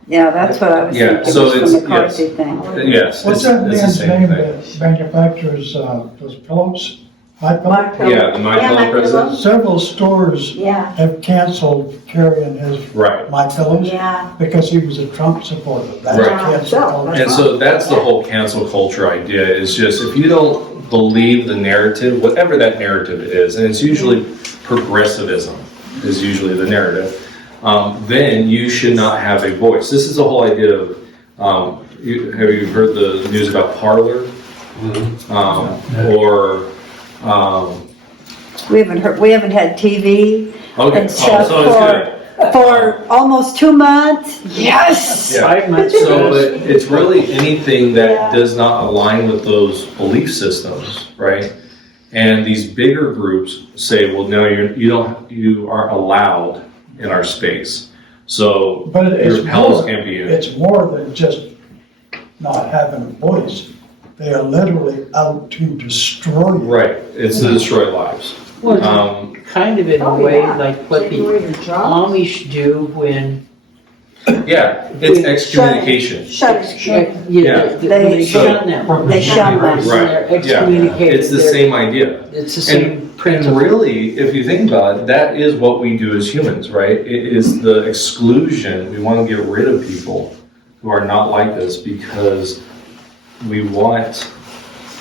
Yeah, that's what I was Yeah, thinking, so was it's- the McCarthy yes. thing. Yes, What's it's that the man's same name thing. that manufactures those pillows? My My pillow? pillow. Yeah, the My Yeah, Pillow My president. Several stores Yeah, have canceled carrying his Right. My Pillows yeah. because he was a Trump supporter. That's Right. cancel culture. And so that's the whole cancel culture idea, is just if you don't believe the narrative, whatever that narrative is, and it's usually progressivism is usually the narrative, then you should not have a voice. This is the whole idea of, have you heard the news about Parler? Or, We haven't had TV okay, and stuff so it's good. for almost 2 months. Yes! Yeah. 5 months. So it's really anything that does not align with those belief systems, right? And these bigger groups say, well, no, you aren't allowed in our space. So But your it's pillows more, can't be used. it's more than just not having a voice. They are literally out to destroy you. Right, it's to destroy lives. Well, kind of in a Oh, way yeah. like what Taking the away your job. Amish do when. Yeah, it's excommunication. Shutting. Yeah. When they shun them. They shun them. They're Right, yeah. excommunicated. It's the They're- same idea. It's the same And principle. really, if you think about it, that is what we do as humans, right? It is the exclusion. We want to get rid of people who are not like us because we want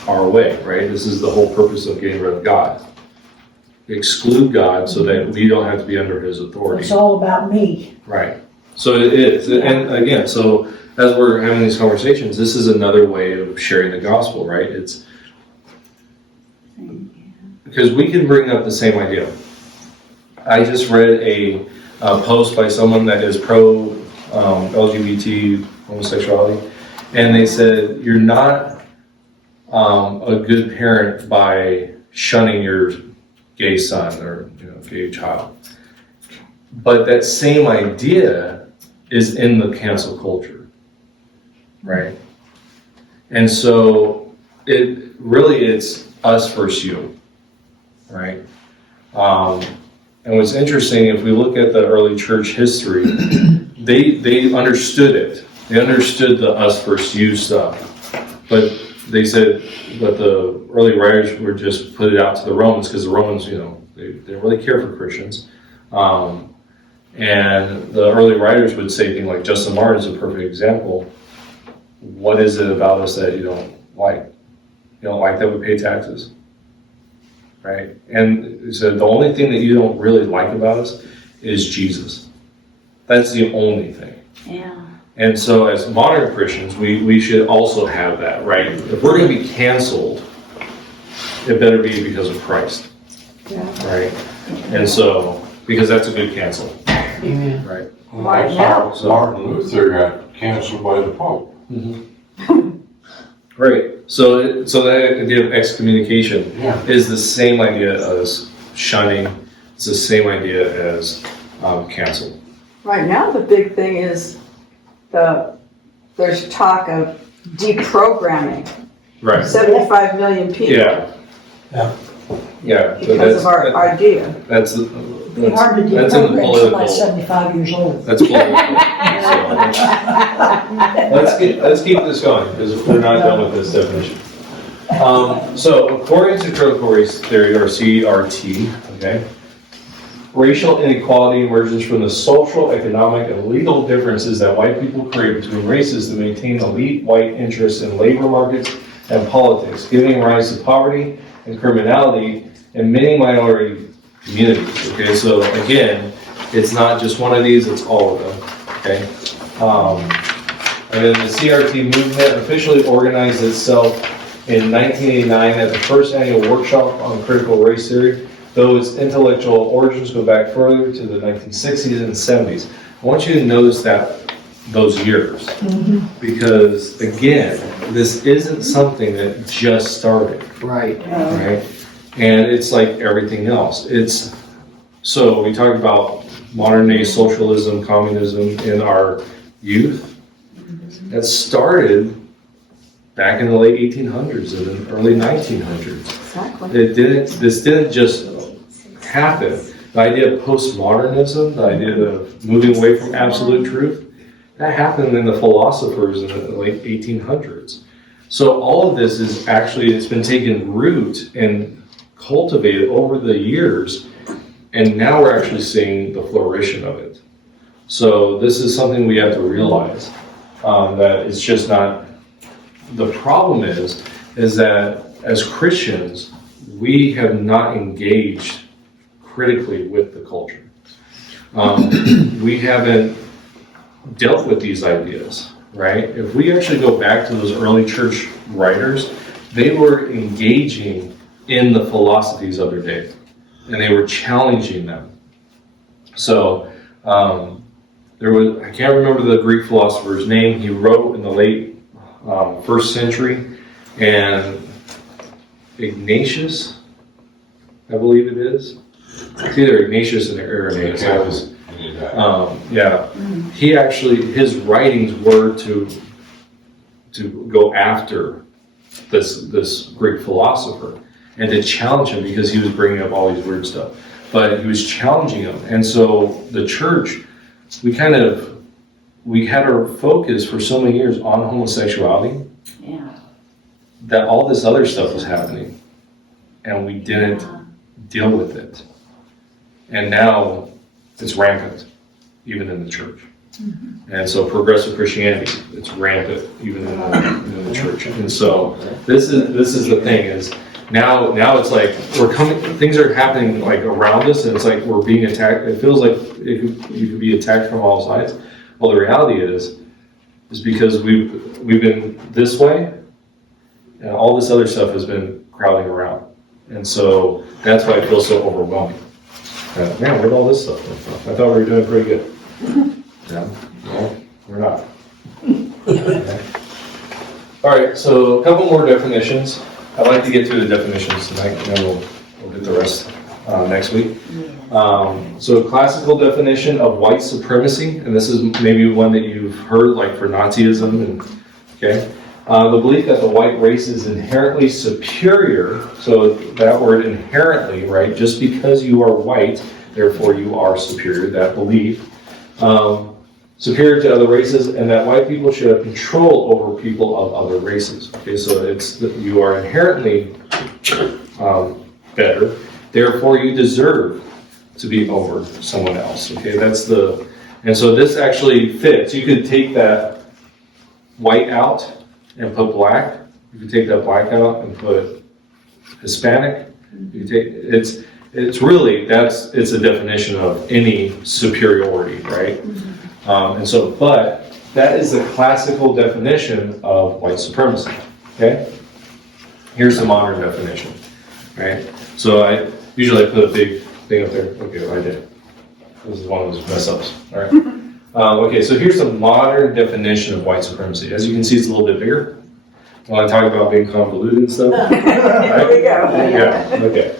our way, right? This is the whole purpose of getting rid of God. Exclude God so that we don't have to be under his authority. It's all about me. Right. So it is. And again, so as we're having these conversations, this is another way of sharing the gospel, right? It's because we can bring up the same idea. I just read a post by someone that is pro LGBT homosexuality, and they said, you're not a good parent by shunning your gay son or gay child. But that same idea is in the cancel culture, right? And so it's us versus you, right? And what's interesting, if we look at the early church history, they understood it. They understood the us versus you stuff. But they said that the early writers were just put it out to the Romans because the Romans, they didn't really care for Christians. And the early writers would say things like, Justin Martin is a perfect example. What is it about us that you don't like? You don't like that we pay taxes, right? And he said, the only thing that you don't really like about us is Jesus. That's the only thing. Yeah. And so as modern Christians, we should also have that, right? If we're going to be canceled, it better be because of Christ, right? And so, because that's a good cancel, Amen. right? Right now. Martin Luther got canceled by the Pope. Right. So that idea of excommunication Yeah. is the same idea as shunning. It's the same idea as cancel. Right now, the big thing is there's talk of deprogramming Right. 75 million people Yeah. Yeah. Yeah. So because of our idea. That's It'd be hard to that's in the deprogram political. somebody 75 years old. That's political. So let's keep this going because we're not done with this definition. So according to critical race theory, or CRT, okay, racial inequality emerges from the social, economic, and legal differences that white people create between races to maintain elite white interests in labor markets and politics, giving rise to poverty and criminality in many minority communities. Okay, so again, it's not just one of these, it's all of them. Okay, and then the CRT movement officially organized itself in 1989 at the first annual workshop on critical race theory, though its intellectual origins go back further to the 1960s and 70s. I want you to notice those years, because again, this isn't something that just started. Right. Right? And it's like everything else. So we talk about modern day socialism, communism in our youth. That started back in the late 1800s and the early 1900s. Exactly. This didn't just happen. The idea of postmodernism, the idea of moving away from absolute truth, that happened in the philosophers in the late 1800s. So all of this is actually, it's been taken root and cultivated over the years, and now we're actually seeing the flourishing of it. So this is something we have to realize, that it's just not, the problem is that as Christians, we have not engaged critically with the culture. We haven't dealt with these ideas, right? If we actually go back to those early church writers, they were engaging in the philosophies of their day, and they were challenging them. So I can't remember the Greek philosopher's name. He wrote in the late first century, and Ignatius, I believe it is. It's either Ignatius and Irenaeus. He actually, his writings were to go after this Greek philosopher, and to challenge him because he was bringing up all these weird stuff. But he was challenging him. And so the church, we had our focus for so many years on homosexuality that all this other stuff was happening, and we didn't deal with it. And now it's rampant, even in the church. And so progressive Christianity, it's rampant, even in the church. And so this is the thing is now it's like things are happening like around us, and it's like we're being attacked. It feels like you could be attacked from all sides. Well, the reality is because we've been this way, and all this other stuff has been crowding around. And so that's why it feels so overwhelming. Man, where'd all this stuff come from? I thought we were doing pretty good. Yeah, well, we're not. Okay. All right, so a couple more definitions. I'd like to get through the definitions tonight, and then we'll get the rest next week. So classical definition of white supremacy, and this is maybe one that you've heard, like for Nazism, and okay. The belief that the white race is inherently superior, so that word inherently, right? Just because you are white, therefore you are superior, that belief. Superior to other races, and that white people should have control over people of other races. Okay, so it's that you are inherently better, therefore you deserve to be over someone else. Okay, and so this actually fits. You could take that white out and put black. You could take that black out and put Hispanic. You could take it's a definition of any superiority, right? But that is the classical definition of white supremacy. Okay? Here's the modern definition. Right? So I usually put a big thing up there. Okay, I did. This is one of those mess ups. All right. Okay, so here's the modern definition of white supremacy. As you can see, it's a little bit bigger. When I talk about being convoluted and stuff. There we go. Yeah, okay.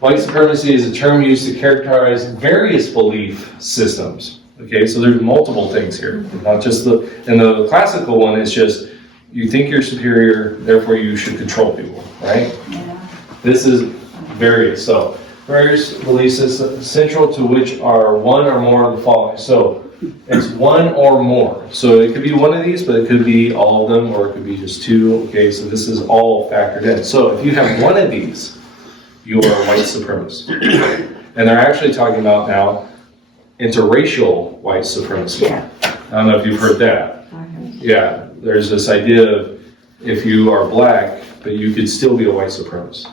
White supremacy is a term used to characterize various belief systems. Okay, so there's multiple things here. Not just and the classical one is just, you think you're superior, therefore you should control people, right? Yeah. This is various. So, various belief systems, central to which are one or more of the following. So, it's one or more. So it could be one of these, but it could be all of them, or it could be just two. Okay, so this is all factored in. So if you have one of these, you are a white supremacist. And they're actually talking about now interracial white supremacy. Yeah. I don't know if you've heard that. Yeah, there's this idea of if you are black, but you could still be a white supremacist.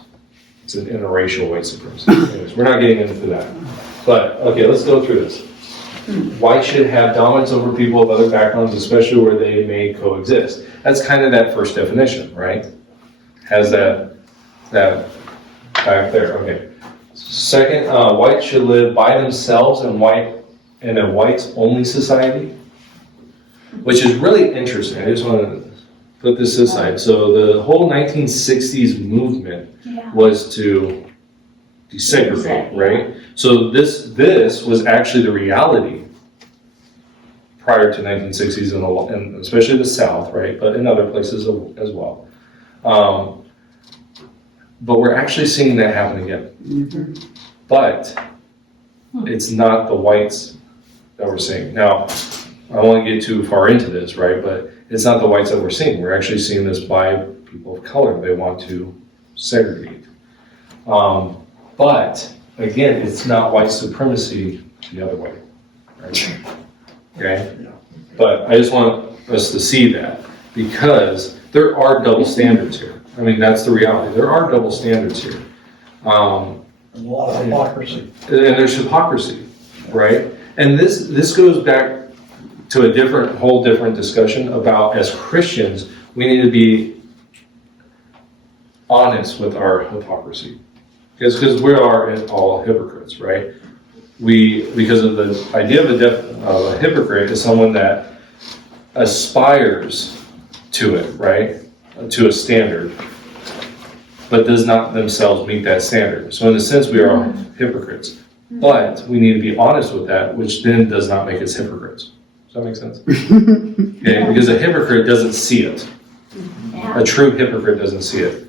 It's an interracial white supremacy. Anyways, we're not getting into that. But, okay, let's go through this. White should have dominance over people of other backgrounds, especially where they may coexist. That's kind of that first definition, right? Has that back there, okay. Second, whites should live by themselves in a whites-only society, which is really interesting. I just want to put this aside. So the whole 1960s movement was to desegregate, right? So this was actually the reality prior to 1960s and especially the South, right? But in other places as well. But we're actually seeing that happen again. Mm-hmm. But it's not the whites that we're seeing. Now, I don't want to get too far into this, right? But it's not the whites that we're seeing. We're actually seeing this by people of color. They want to segregate. But again, it's not white supremacy the other way, right? Okay? But I just want us to see that because there are double standards here. I mean, that's the reality. There are double standards here. A lot of hypocrisy. And there's hypocrisy, right? And this goes back to a whole different discussion about, as Christians, we need to be honest with our hypocrisy. Because we are all hypocrites, right? Because of the idea of a hypocrite is someone that aspires to it, right? To a standard, but does not themselves meet that standard. So in a sense, we are all hypocrites. But we need to be honest with that, which then does not make us hypocrites. Does that make sense? Okay, because a hypocrite doesn't see it. A true hypocrite doesn't see it.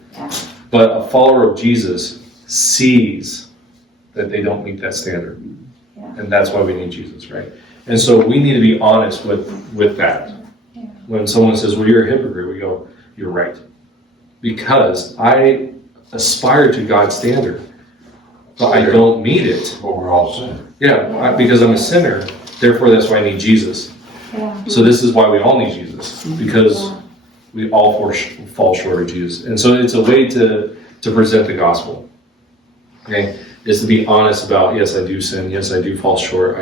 But a follower of Jesus sees that they don't meet that standard. And that's why we need Jesus, right? And so we need to be honest with that. When someone says, well, you're a hypocrite, we go, you're right. Because I aspire to God's standard, but I don't meet it. But we're all sinners. Yeah, because I'm a sinner, therefore that's why I need Jesus. So this is why we all need Jesus, because we all fall short of Jesus. And so it's a way to present the gospel, okay? Is to be honest about, yes, I do sin, yes, I do fall short.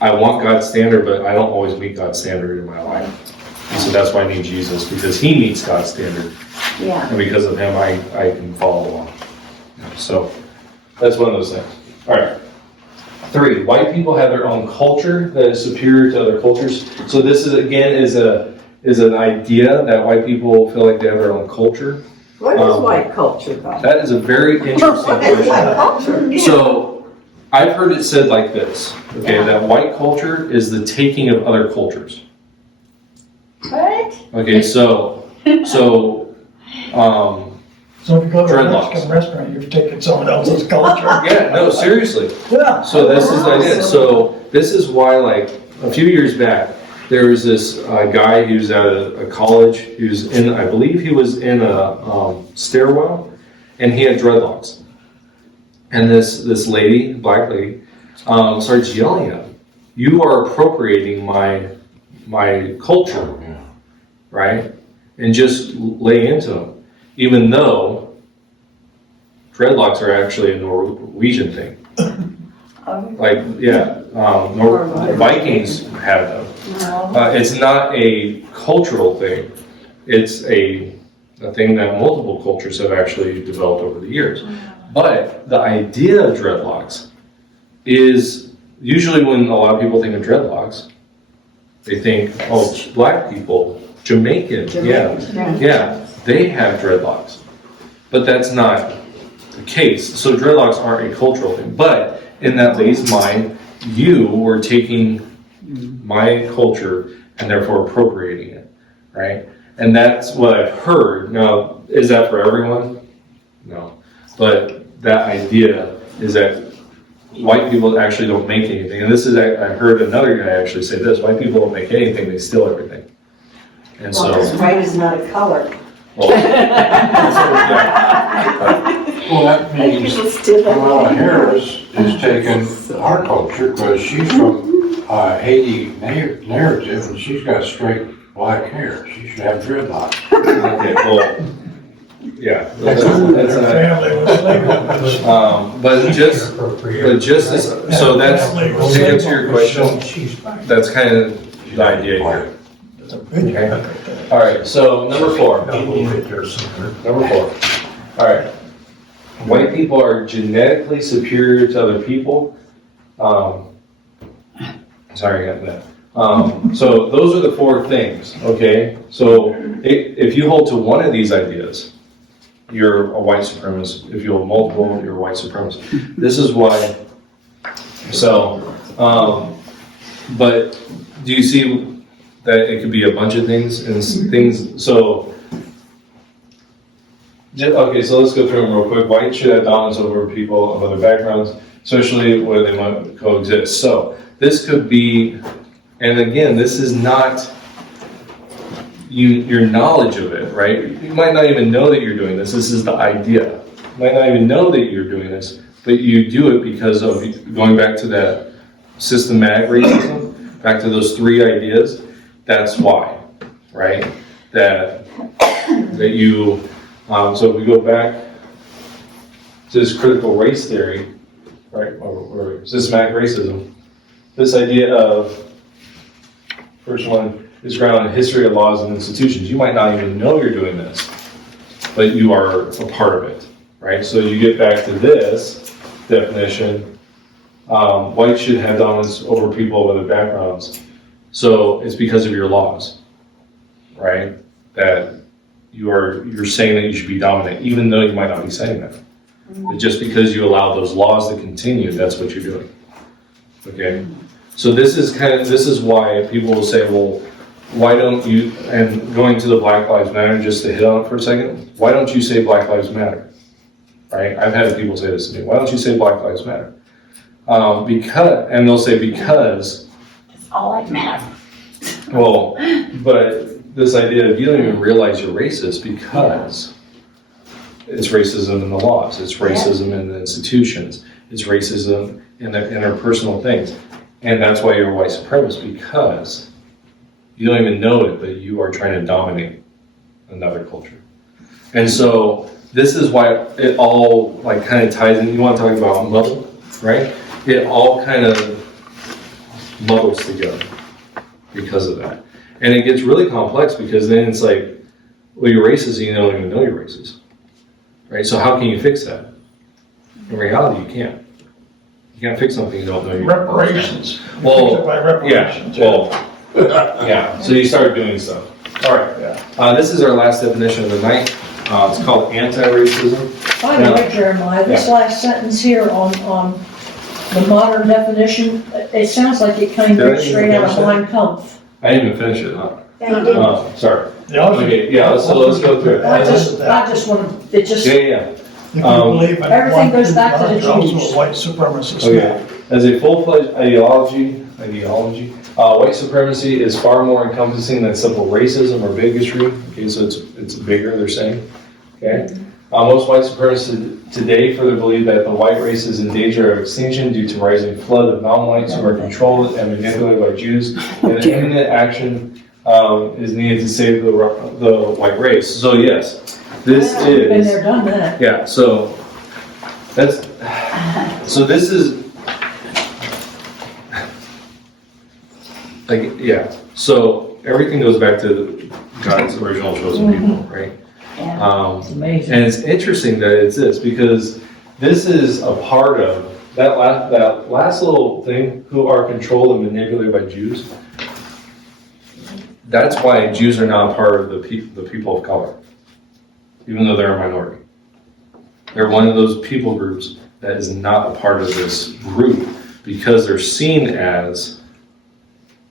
I want God's standard, but I don't always meet God's standard in my life. And so that's why I need Jesus, because he meets God's standard. Yeah. And because of him, I can follow along. So that's one of those things. All right. 3, white people have their own culture that is superior to other cultures. So this is, again, is an idea that white people feel like they have their own culture. What is white culture, though? That is a very interesting What is white question. culture? So I've heard it said like this, okay, that white culture is the taking of other cultures. What? Okay, so So if you go to a Dreadlocks. Mexican restaurant, you're taking someone else's culture. yeah, no, seriously. Yeah. So this is the idea. So this is why, like, a few years back, there was this guy who was at a college. He was in, I believe he was in a stairwell, and he had dreadlocks. And this lady, black lady, starts yelling at him, "You are appropriating my culture," right? And just lay into him, even though dreadlocks are actually a Norwegian thing. Like, yeah, Vikings have them. It's not a cultural thing. It's a thing that multiple cultures have actually developed over the years. But the idea of dreadlocks is, usually when a lot of people think of dreadlocks, they think, oh, black people, Jamaican, yeah, they have dreadlocks. But that's not the case. So dreadlocks aren't a cultural thing. But in that lady's mind, you were taking my culture and therefore appropriating it, right? And that's what I've heard. Now, is that for everyone? No. But that idea is that white people actually don't make anything. And this is, I heard another guy actually say this, white people don't make anything, they steal everything. And Well, because so, white is not a color. well, Well, that means Kamala Harris is taking our culture, because she's from Haiti narrative, and she's got straight black hair. She should have dreadlocks. okay, well, yeah. That's Their not, family was labeled. but just as, so that's, to answer your question, that's kind of the idea here. It's a big Okay. hypocrite. All right, so number 4. All right. White people are genetically superior to other people. Sorry, I got that. So those are the 4 things, okay? So if you hold to one of these ideas, you're a white supremacist. If you hold multiple, you're a white supremacist. This is why. So, but do you see that it could be a bunch of things and things? So, okay, so let's go through them real quick. White should have dominance over people of other backgrounds, especially where they might coexist. So this could be, and again, this is not your knowledge of it, right? You might not even know that you're doing this. This is the idea. You might not even know that you're doing this, but you do it because of going back to that systematic racism, back to those 3 ideas. That's why, right? That you, so if we go back to this critical race theory, right, or systematic racism, this idea of, first one, is grounded in history of laws and institutions. You might not even know you're doing this, but you are a part of it, right? So you get back to this definition, white should have dominance over people of other backgrounds. So it's because of your laws, right? That you're saying that you should be dominant, even though you might not be saying that. But just because you allow those laws to continue, that's what you're doing. Okay? So this is why people will say, well, why don't you, and going to the Black Lives Matter, just to hit on it for a second, why don't you say Black Lives Matter? Right? I've had people say this to me. Why don't you say Black Lives Matter? And they'll say because. It's all that matters. Well, but this idea of you don't even realize you're racist because it's racism in the laws, it's racism in the institutions, it's racism in the interpersonal things. And that's why you're a white supremacist, because you don't even know it, but you are trying to dominate another culture. And so this is why it all like kind of ties in. You want to talk about muddle, right? It all kind of muddles together because of that. And it gets really complex because then it's like, well, you're racist and you don't even know you're racist, right? So how can you fix that? In reality, you can't. You can't fix something you don't know you're Reparations. Well, Fix it by reparations. Yeah, so you start doing stuff. All right, this is our last definition of the night. It's called anti-racism. By the way, Jeremiah, this last sentence here on the modern definition, it sounds like it came Did I straight out of finish Mein Kampf. I didn't even finish it, huh? Yeah, you did. Oh, sorry. Yeah, Okay, yeah, let's go through it. I just wanted, it just, Yeah. If you believe in everything one goes back to God, the you're also Jews. a white supremacist. Okay, as a full-fledged ideology, white supremacy is far more encompassing than simple racism or bigotry. Okay, so it's bigger, they're saying. Okay, most white supremacists today further believe that the white race is in danger of extinction due to rising flood of non-whites who are controlled and manipulated by Jews, and imminent action is needed to save the white race. So yes, this been is. there, done that. Yeah, so this is like, yeah, so everything goes back to God's original chosen people, right? It's amazing. And it's interesting that it's this, because this is a part of that last little thing, who are controlled and manipulated by Jews. That's why Jews are not part of the people of color, even though they're a minority. They're one of those people groups that is not a part of this group because they're seen as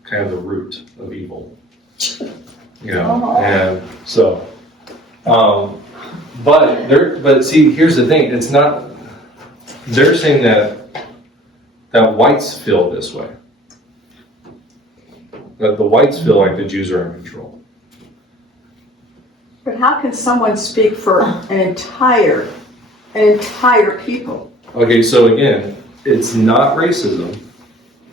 kind of the root of evil. You know, and so, but see, here's the thing, it's not, they're saying that whites feel this way. That the whites feel like the Jews are in control. But how can someone speak for an entire people? Okay, so again, it's not racism.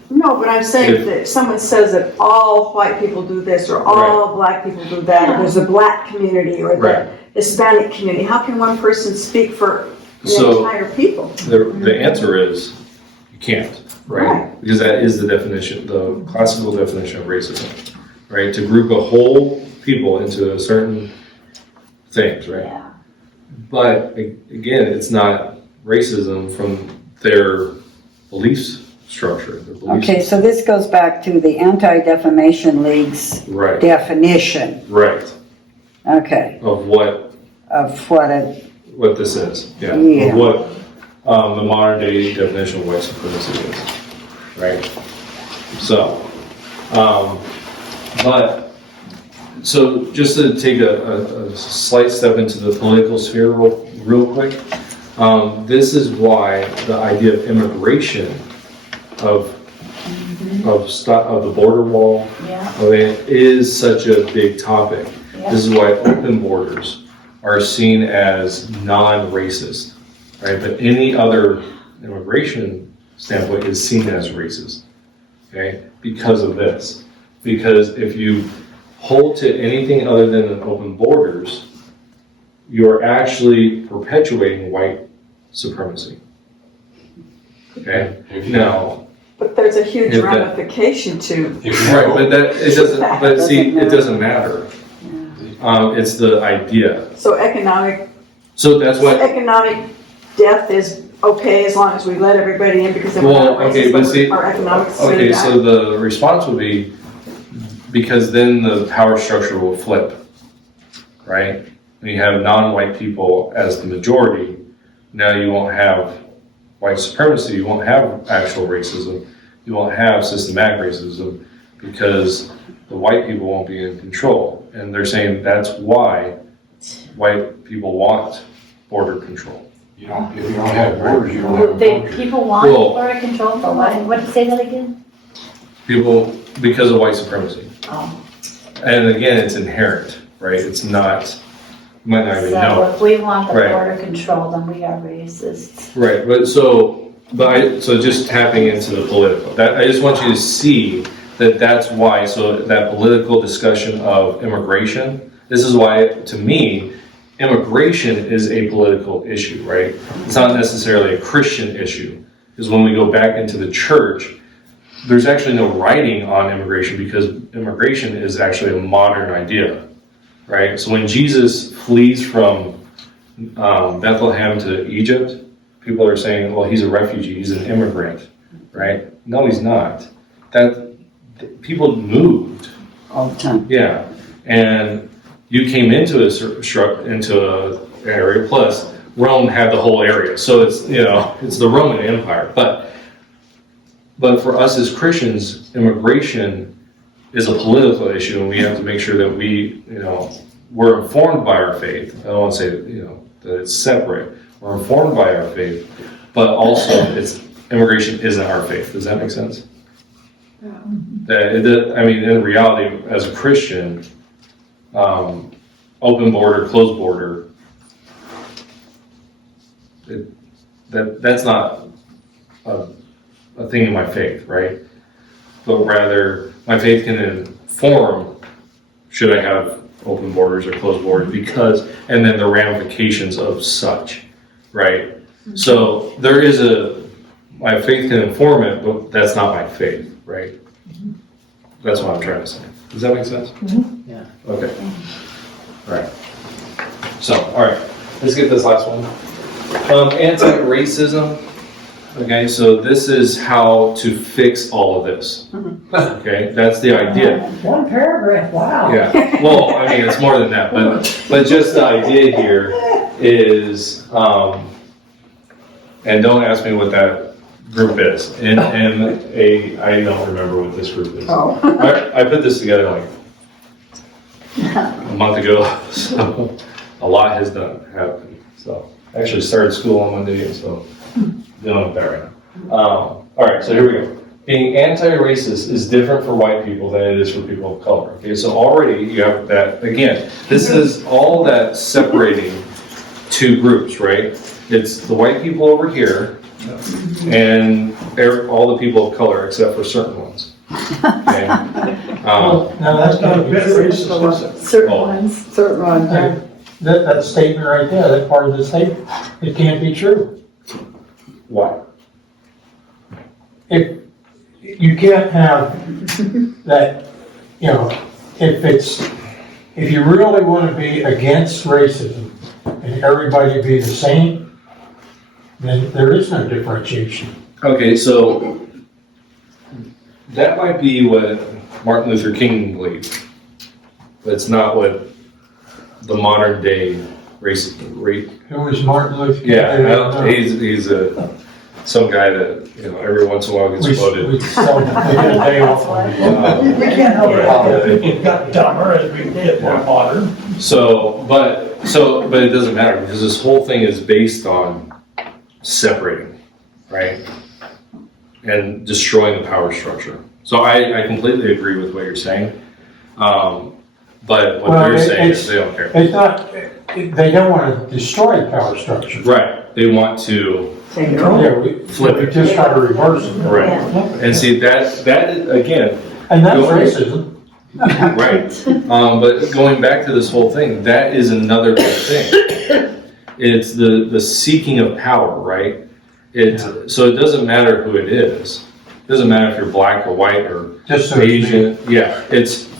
No, but I'm saying that if someone says that all white people do this, or all black people do that, or there's a black community, or the Hispanic community, how can one person speak for the entire people? The answer is, you can't, right? Because that is the definition, the classical definition of racism, right? To group a whole people into certain things, right? Yeah. But again, it's not racism from their beliefs structure. Okay, so this goes back to the Anti-Defamation League's definition. Right. Okay. Of what this is. Yeah. Yeah. Of what the modern day definition of white supremacy is. Right. So, so just to take a slight step into the political sphere real quick, this is why the idea of immigration, of the border wall, is such a big topic. This is why open borders are seen as non-racist, right? But any other immigration standpoint is seen as racist, okay? Because of this. Because if you hold to anything other than open borders, you're actually perpetuating white supremacy. Okay? Now, but there's a huge ramification to. Right, but it doesn't matter. It's the idea. So economic. So that's what. Economic death is okay as long as we let everybody in because then we're not racist, our economics. Okay, so the response would be, because then the power structure will flip, right? When you have non-white people as the majority, now you won't have white supremacy, you won't have actual racism, you won't have systematic racism, because the white people won't be in control. And they're saying that's why white people want border control. You know, if you don't have borders, you don't have a They, country. people want Well- border control for what? What did you say that again? People, because of white supremacy. Oh. And again, it's inherent, right? It's not, you might not even know So it. if we want the Right. border control, then we are racists. Right, so just tapping into the political, that, I just want you to see that that's why, so that political discussion of immigration, this is why, to me, immigration is a political issue, right? It's not necessarily a Christian issue, because when we go back into the church, there's actually no writing on immigration because immigration is actually a modern idea, right? So when Jesus flees from Bethlehem to Egypt, people are saying, well, he's a refugee, he's an immigrant, right? No, he's not. People moved, All the time. yeah, and you came into a area. Plus, Rome had the whole area, so it's it's the Roman Empire. But for us as Christians, immigration is a political issue, and we have to make sure that we're informed by our faith. I don't want to say that it's separate. We're informed by our faith, but also immigration isn't our faith. Does that make sense? In reality, as a Christian, open border, closed border, that's not a thing in my faith, right? But rather, my faith can inform, should I have open borders or closed borders, and then the ramifications of such, right? So there is my faith can inform it, but that's not my faith, right? That's what I'm trying to say. Does that make sense? Yeah. Okay. All right. So, all right, let's get this last one. Anti-racism. Okay, so this is how to fix all of this. Okay, that's the idea. One paragraph, wow. Yeah, well, it's more than that, but just the idea here is, and don't ask me what that group is. I don't remember what this group is. Oh. I put this together like a month ago, so a lot has happened. So I actually started school on Monday, and so dealing with that right now. All right, so here we go. Being anti-racist is different for white people than it is for people of color. Okay, so already you have that. Again, this is all that separating two groups, right? It's the white people over here and all the people of color except for certain ones. Okay? Now, that's not a bit racist, is it? Certain ones, yeah. That statement right there, that part of the statement, it can't be true. Why? If you can't have that, if you really want to be against racism and everybody be the same, then there is no differentiation. Okay, so that might be what Martin Luther King believed, but it's not what the modern day racism. Who was Martin Luther King? Yeah, he's some guy that every once in a while gets quoted. We get a day off on it. We can't help it. We got dumber as we get more modern. But it doesn't matter because this whole thing is based on separating, right? And destroying the power structure. So I completely agree with what you're saying. But what they're saying is they don't care. It's not, they don't want to destroy the power structure. Right. They want to Yeah, we just got to reverse it. right. And see that is, again, And that's racism. right. But going back to this whole thing, that is another big thing. It's the seeking of power, right? So it doesn't matter who it is. It doesn't matter if you're black or white or Just so Asian. Yeah,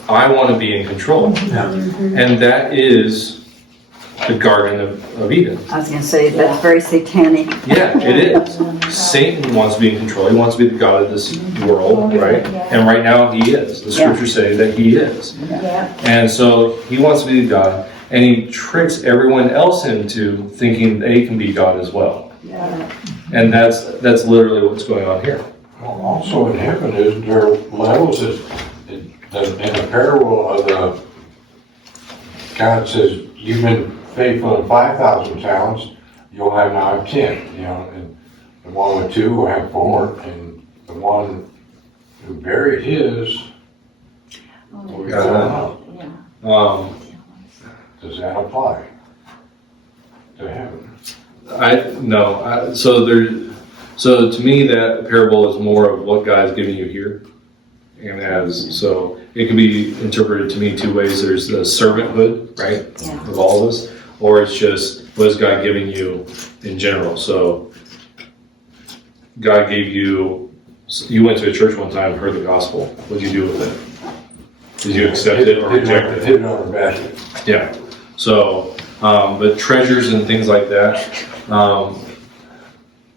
I want to be in control. Yeah. And that is the Garden of Eden. I was gonna say, that's very satanic. Yeah, it is. Satan wants to be in control. He wants to be the god of this world, right? And right now he is. The scriptures say that he is. Yeah. And so he wants to be the god, and he tricks everyone else into thinking they can be God as well. Yeah. And that's literally what's going on here. Well, also what happened is there are levels that in the parable of the God says, you've been faithful in 5,000 talents, you'll have now 10, you know, and the one with 2 will have 4, and the one who buried his will be thrown out. Does that apply to heaven? So to me, that parable is more of what God's giving you here. And so it can be interpreted to me 2 ways. There's the servanthood, right, of all of us, or it's just what is God giving you in general. So God gave you went to a church one time, heard the gospel. What did you do with it? Did you accept it or reject it? Hit it on the basket. Yeah. So, but treasures and things like that,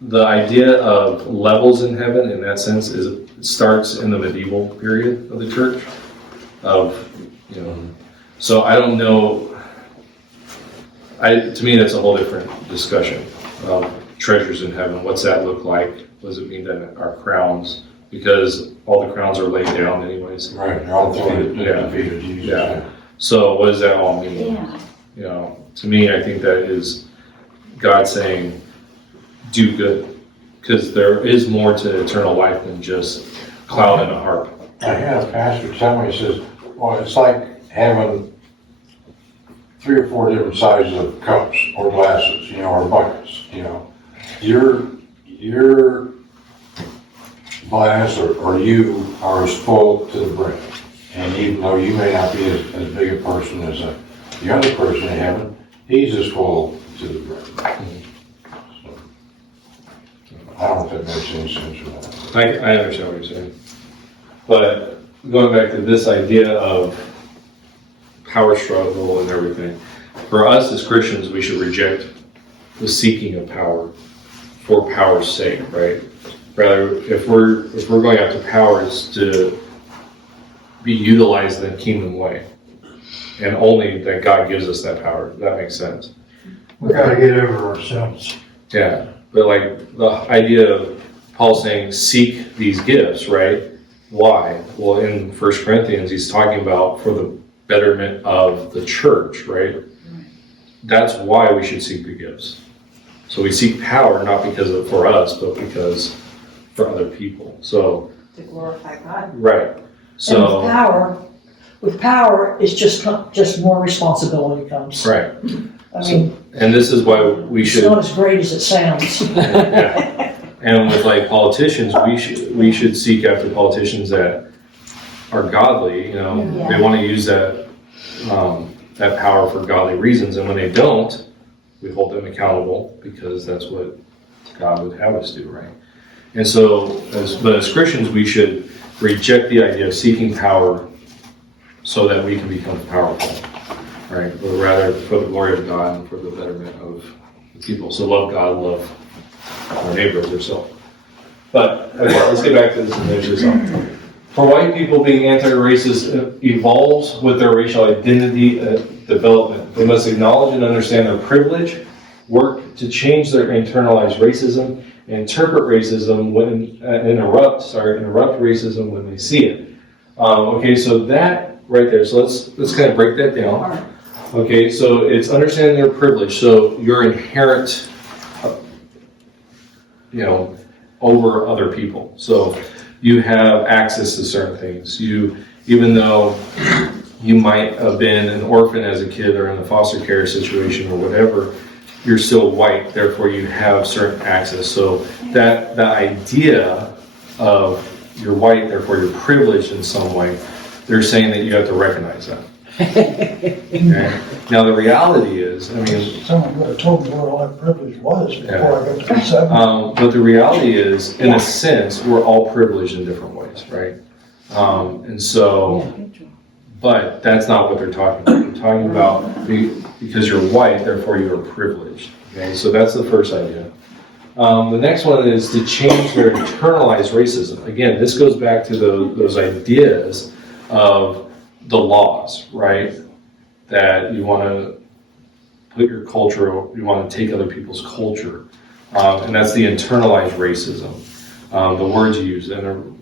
the idea of levels in heaven in that sense is it starts in the medieval period of the church so I don't know, to me that's a whole different discussion of treasures in heaven. What's that look like? What does it mean that our crowns, because all the crowns are laid down anyways. Right, they're all defeated, defeated Jesus. Yeah. So what does that all mean? Yeah. To me, I think that is God saying, do good, because there is more to eternal life than just cloud and a harp. I had a pastor tell me, he says, well, it's like having 3 or 4 different sizes of cups or glasses, or buckets, Your glass or you are as full to the brim. And even though you may not be as big a person as the other person in heaven, he's as full to the brim. I don't know if that makes any sense or not. I understand what you're saying. But going back to this idea of power struggle and everything, for us as Christians, we should reject the seeking of power for power's sake, right? Rather, if we're going after power, it's to be utilized in the kingdom way. And only that God gives us that power. That makes sense. We gotta get over ourselves. Yeah, but like the idea of Paul saying, seek these gifts, right? Why? Well, in 1 Corinthians, he's talking about for the betterment of the church, right? That's why we should seek the gifts. So we seek power, not because of for us, but because for other people. So To glorify God. right. And So with power, it's just more responsibility comes. right. I mean, And this is why we it's should. not as great as it sounds. Yeah. And with like politicians, we should seek after politicians that are godly. They want to use that power for godly reasons, and when they don't, we hold them accountable because that's what God would have us do, right? And so, but as Christians, we should reject the idea of seeking power so that we can become powerful, right? But rather for the glory of God and for the betterment of the people. So love God, love our neighbor as ourselves. But okay, let's get back to this and finish this up. For white people, being anti-racist evolves with their racial identity development. They must acknowledge and understand their privilege, work to change their internalized racism, and interpret racism when interrupt racism when they see it. Okay, so that right there. So let's kind of break that down. Okay, so it's understanding their privilege. So your inherent, over other people. So you have access to certain things. Even though you might have been an orphan as a kid or in a foster care situation or whatever, you're still white, therefore you have certain access. So that the idea of you're white, therefore you're privileged in some way, they're saying that you have to recognize that. Okay? Now the reality is, Someone would have told me what all that privilege was before I got to be 7. but the reality is, in a sense, we're all privileged in different ways, right? And so, but that's not what they're talking about. They're talking about because you're white, therefore you are privileged. Okay, so that's the first idea. The next one is to change their internalized racism. Again, this goes back to those ideas of the laws, right? That you want to put your culture, you want to take other people's culture. And that's the internalized racism. The words you use, and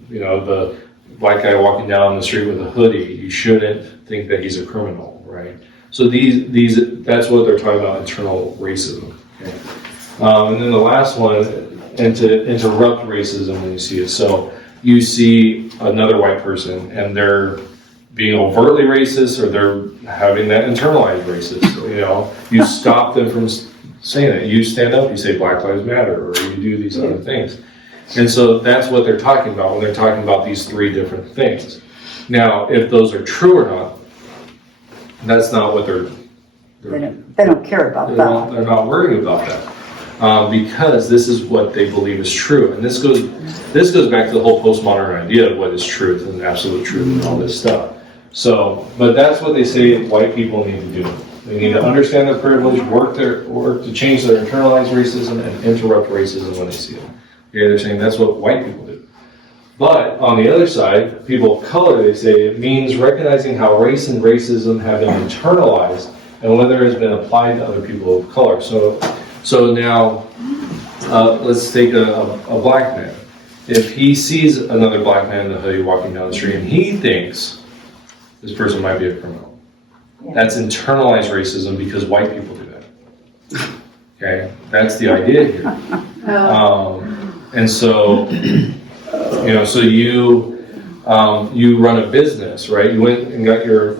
black guy walking down the street with a hoodie, you shouldn't think that he's a criminal, right? So that's what they're talking about, internal racism. Okay? And then the last one, and to interrupt racism when you see it. So you see another white person and they're being overtly racist, or they're having that internalized racist. You know, you stop them from saying it. You stand up, you say Black Lives Matter, or you do these other things. And so that's what they're talking about when they're talking about these three different things. Now, if those are true or not, that's not what They don't care about that. they're not worried about that. Because this is what they believe is true. And this goes back to the whole postmodern idea of what is truth and absolute truth and all this stuff. So, but that's what they say white people need to do. They need to understand their privilege, work to change their internalized racism and interrupt racism when they see it. Okay, they're saying that's what white people do. But on the other side, people of color, they say it means recognizing how race and racism have been internalized and whether it has been applied to other people of color. So now, let's take a black man. If he sees another black man in a hoodie walking down the street and he thinks this person might be a criminal, that's internalized racism because white people do that. Okay, that's the idea here. And so, you know, so you run a business, right? You went and got an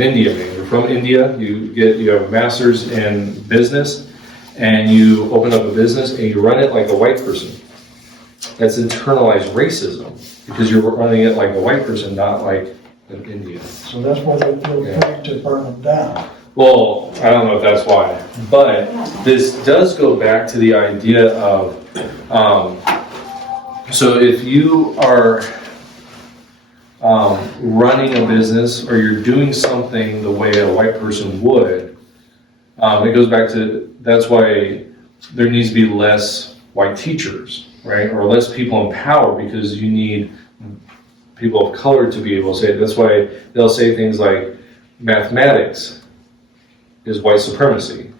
India man. You're from India. You have a master's in business, and you open up a business and you run it like a white person. That's internalized racism because you're running it like a white person, not like an Indian. So that's why they feel free to burn them down. Well, I don't know if that's why, but this does go back to the idea of, so if you are running a business or you're doing something the way a white person would, it goes back to, that's why there needs to be less white teachers, right? Or less people in power, because you need people of color to be able to say it. That's why they'll say things like mathematics is white supremacy,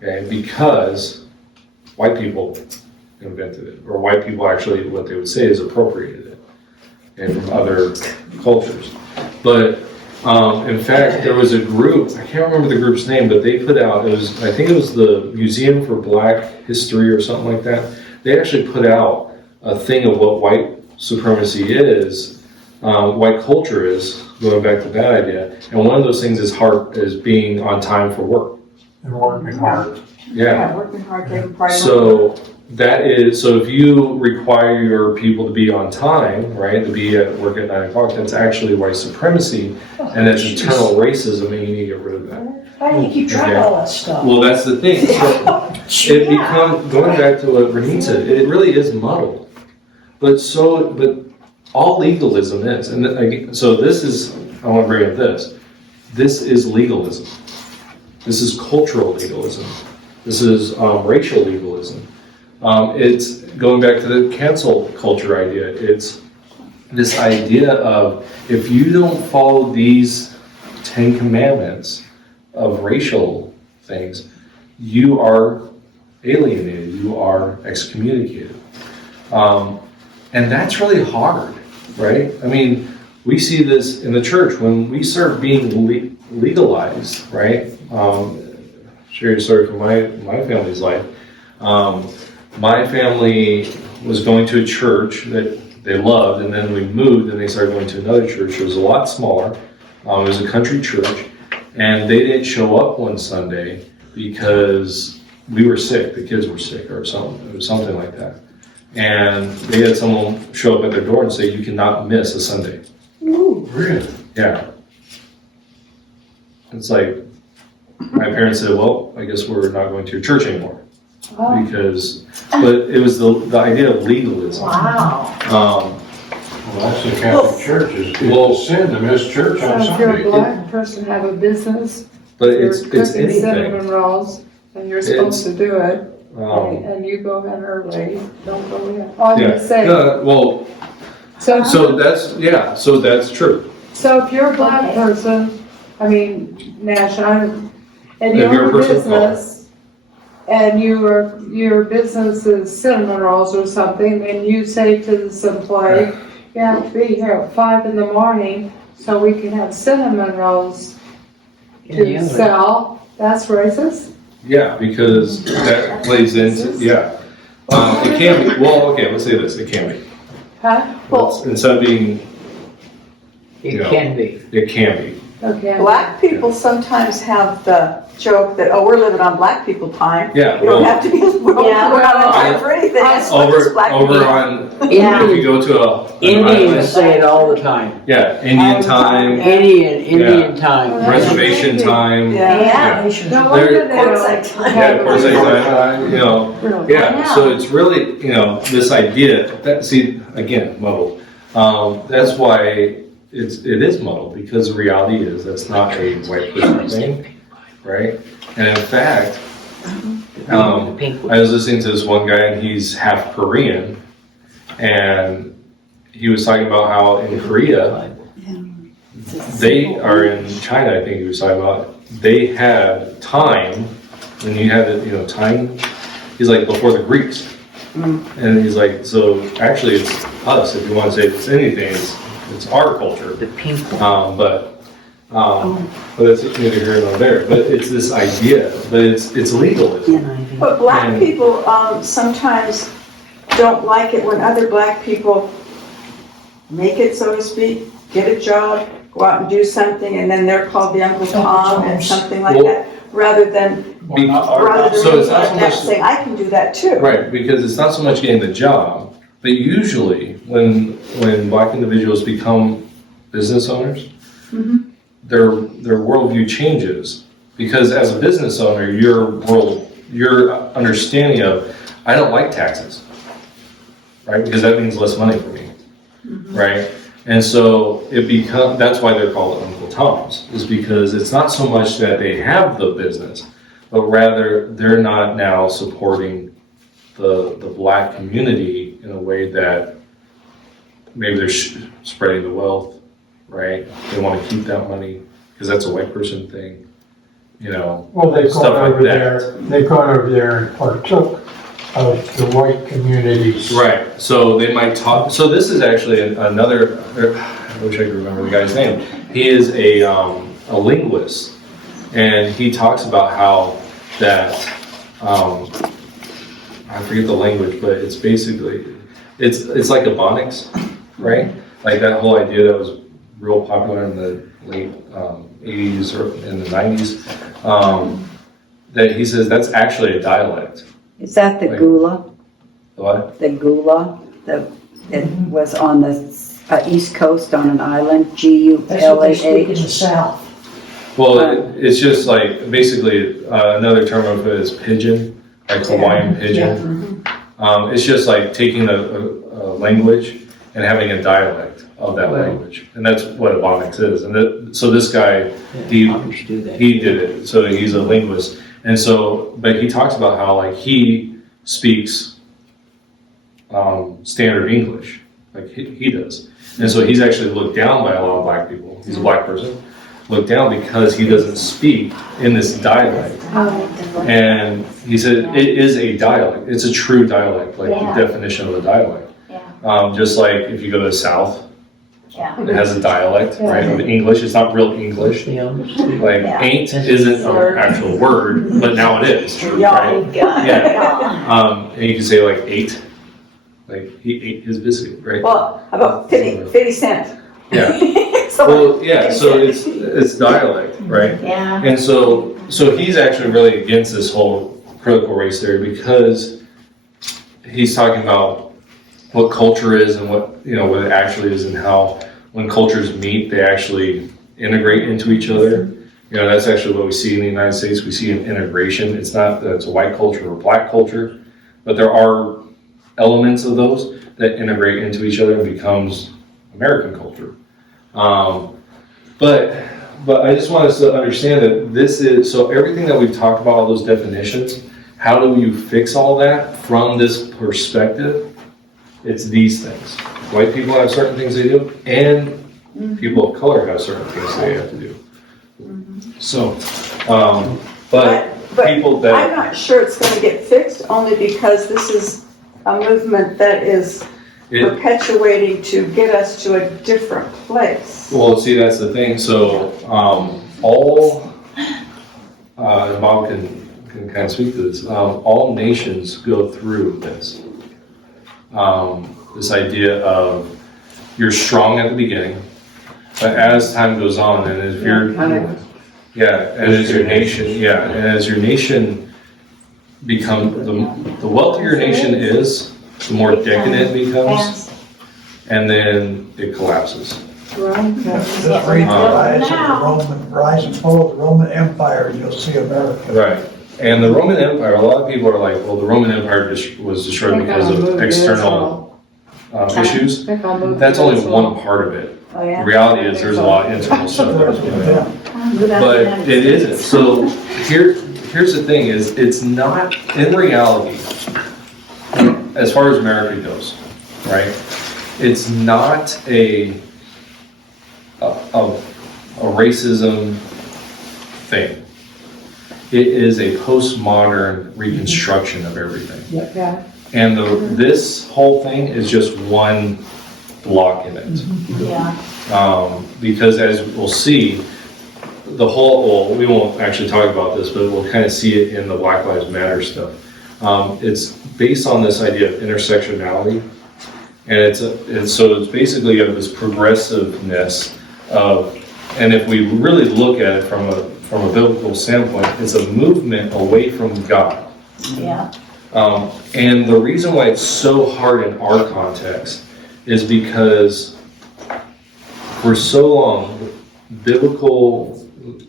okay? Because white people invented it, or white people actually, what they would say is appropriated it, and from other cultures. But in fact, there was a group, I can't remember the group's name, but they put out, I think it was the Museum for Black History or something like that. They actually put out a thing of what white supremacy is, white culture is, going back to that idea. And one of those things is being on time for work. And working hard. Yeah. Working hard, taking pride. So if you require your people to be on time, right, to be at work at 9 o'clock, that's actually white supremacy, and that's internal racism, and you need to get rid of that. How do you keep track of all that stuff? Well, that's the thing. So it becomes, going back to what Renee said, it really is muddled. But all legalism is, and so this is, I want to bring up this. This is legalism. This is cultural legalism. This is racial legalism. It's going back to the cancel culture idea. It's this idea of, if you don't follow these 10 commandments of racial things, you are alienated, you are excommunicated. And that's really hard, right? I mean, we see this in the church when we start being legalized, right? Share a story from my family's life. My family was going to a church that they loved, and then we moved and they started going to another church. It was a lot smaller. It was a country church, and they didn't show up one Sunday because we were sick, the kids were sick or something. It was something like that. And they had someone show up at their door and say, you cannot miss a Sunday. Ooh, really? Yeah. It's like, my parents said, well, I guess we're not going to your church anymore. Because, but it was the idea of legalism. Wow. Well, that's the Catholic Church, it's a sin to miss church on So if you're a Sunday. black person, have a business, But you're it's cooking anything. cinnamon rolls, and you're supposed to do it, and you go in early, don't go in. I'm Yeah, just saying, well, so that's true. so if you're a black person, I mean, Nash, and If you you're a own a person of color. business, and your business is cinnamon rolls or something, and you say to this employee, you have to be here at 5 in the morning so we can have cinnamon rolls to sell, that's racist? Yeah, because that plays into, yeah. It can be, well, okay, let's say this, it can be. Huh? Well, Instead of being, It can be. it can be. Okay. black people sometimes have the joke that, oh, we're living on black people time. Yeah, We don't well, have to be, we're not on time for anything. That's what this over, black over people- on, Yeah. if you go to an Indians island, say it all the time. yeah, Indian time, Indian time. reservation time. Yeah. No wonder they Quartzite don't time. have Yeah, a or say, reason. you know, yeah, so it's really, you know, this idea, that, see, again, muddled. That's why it is muddled, because the reality is, that's not a white person thing, right? And in fact, I was listening to this one guy, and he's half Korean, and he was talking about how in Korea, they are in China, I think he was talking about, they had time, and you had, you know, time, he's like, before the Greeks. And he's like, so actually it's us, if you want to say it's anything, it's our culture. The pink But it's neither here nor there. But it's this idea, but it's legalism. But black And- people sometimes don't like it when other black people make it, so to speak, get a job, go out and do something, and then they're called the Uncle Tom and something like Well, that, rather than Be- so it's not so much, saying, I can do that too. right, because it's not so much getting the job, but usually when black individuals become business owners, their worldview changes. Because as a business owner, your understanding of, I don't like taxes, right? Because that means less money for me, right? And so that's why they're called Uncle Toms, is because it's not so much that they have the business, but rather they're not now supporting the black community in a way that maybe they're spreading the wealth, right? They want to keep that money because that's a white person thing, you know. Well, they've Stuff gone like over that. there, they've gone over there and partook of the white communities. Right, so they might talk, so this is actually another, I wish I could remember the guy's name. He is a linguist, and he talks about how that, I forget the language, but it's basically, it's like Ebonics, right? Like that whole idea that was real popular in the late 80s or in the 90s, that he says that's actually a dialect. Is that the Like- gula? What? The gula, it was on the east coast on an island, That's what they speak in Gulaah. the south. Well, it's just like, basically, another term of it is pidgin, like Hawaiian pidgin. It's just like taking a language and having a dialect of that language. And that's what Ebonics is. And so this guy, he did it, so he's a linguist. And so, but he talks about how like he speaks standard English, like he does. And so he's actually looked down by a lot of black people. He's a black person, looked down because he doesn't speak in this dialect. And he said it is a dialect. It's a true dialect, like the definition of a dialect. Just like if you go to the South, it has a dialect, right, of English. It's not real English. Like ain't isn't an actual word, but now it is, right? Yeah. And you can say like ate, like he ate his biscuit, right? Well, about 50 cents. Yeah. So, Well, yeah. So it's dialect, right? Yeah. And so he's actually really against this whole critical race theory because he's talking about what culture is and what it actually is, and how when cultures meet, they actually integrate into each other. That's actually what we see in the United States. We see an integration. It's not that it's a white culture or black culture, but there are elements of those that integrate into each other and becomes American culture. But I just want us to understand that this is, so everything that we've talked about, all those definitions, how do you fix all that from this perspective? It's these things. White people have certain things they do, and people of color have certain things they have to do. So, but But people I'm that, not sure it's gonna get fixed, only because this is a movement that is it, perpetuating to get us to a different place. well, see, that's the thing, so, all, Bob can kind of speak to this, all nations go through this. This idea of you're strong at the beginning, but as time goes on, and if you're, yeah, and as your nation, yeah, and as your nation the wealthier your nation is, the more decadent it becomes, and then it collapses. Just read the rise and fall of the Roman Empire, and you'll see America. Right. And the Roman Empire, a lot of people are like, well, the Roman Empire was destroyed because of external issues. That's only one part of it. Oh, The yeah. reality is there's a lot of internal stuff that's going on. But it isn't. So here's the thing is, it's not, in reality, as far as America goes, right? It's not a racism thing. It is a postmodern reconstruction of everything. Yeah. And this whole thing is just one block in it. Yeah. Because as we'll see, well, we won't actually talk about this, but we'll kind of see it in the Black Lives Matter stuff. It's based on this idea of intersectionality. And so it's basically you have this progressiveness of, and if we really look at it from a biblical standpoint, it's a movement away from God. Yeah. And the reason why it's so hard in our context is because for so long, biblical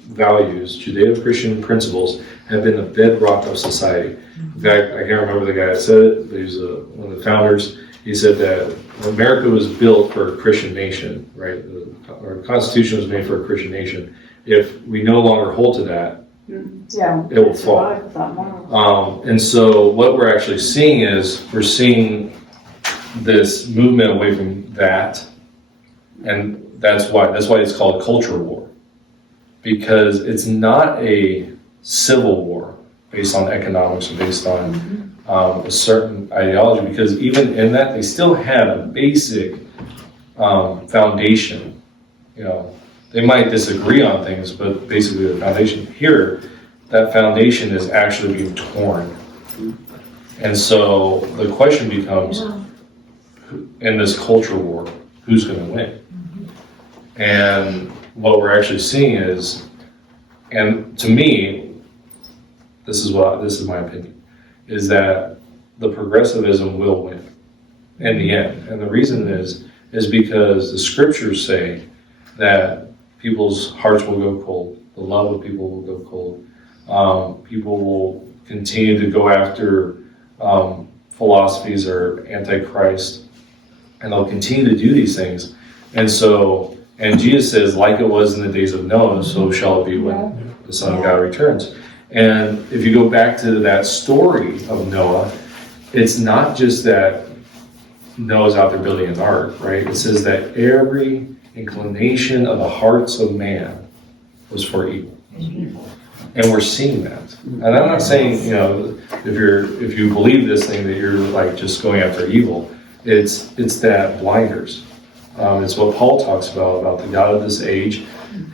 values, Judeo-Christian principles, have been the bedrock of society. In fact, I can't remember the guy that said it, but he's one of the founders. He said that America was built for a Christian nation, right? Our Constitution was made for a Christian nation. If we no longer hold to that, Yeah. it will fall. And so what we're actually seeing is, we're seeing this movement away from that, and that's why it's called a culture war. Because it's not a civil war based on economics or based on a certain ideology, because even in that, they still had a basic foundation. You know, they might disagree on things, but basically the foundation here, that foundation is actually being torn. And so the question becomes, in this culture war, who's going to win? And what we're actually seeing is, and to me, this is my opinion, is that the progressivism will win in the end. And the reason is because the scriptures say that people's hearts will go cold, the love of people will go cold, people will continue to go after philosophies or antichrist, and they'll continue to do these things. And Jesus says, like it was in the days of Noah, so shall it be when the Son of God returns. And if you go back to that story of Noah, it's not just that Noah's out there building an ark, right? It says that every inclination of the hearts of man was for evil. And we're seeing that. And I'm not saying, if you believe this thing that you're like just going after evil. It's that blinders. It's what Paul talks about the God of this age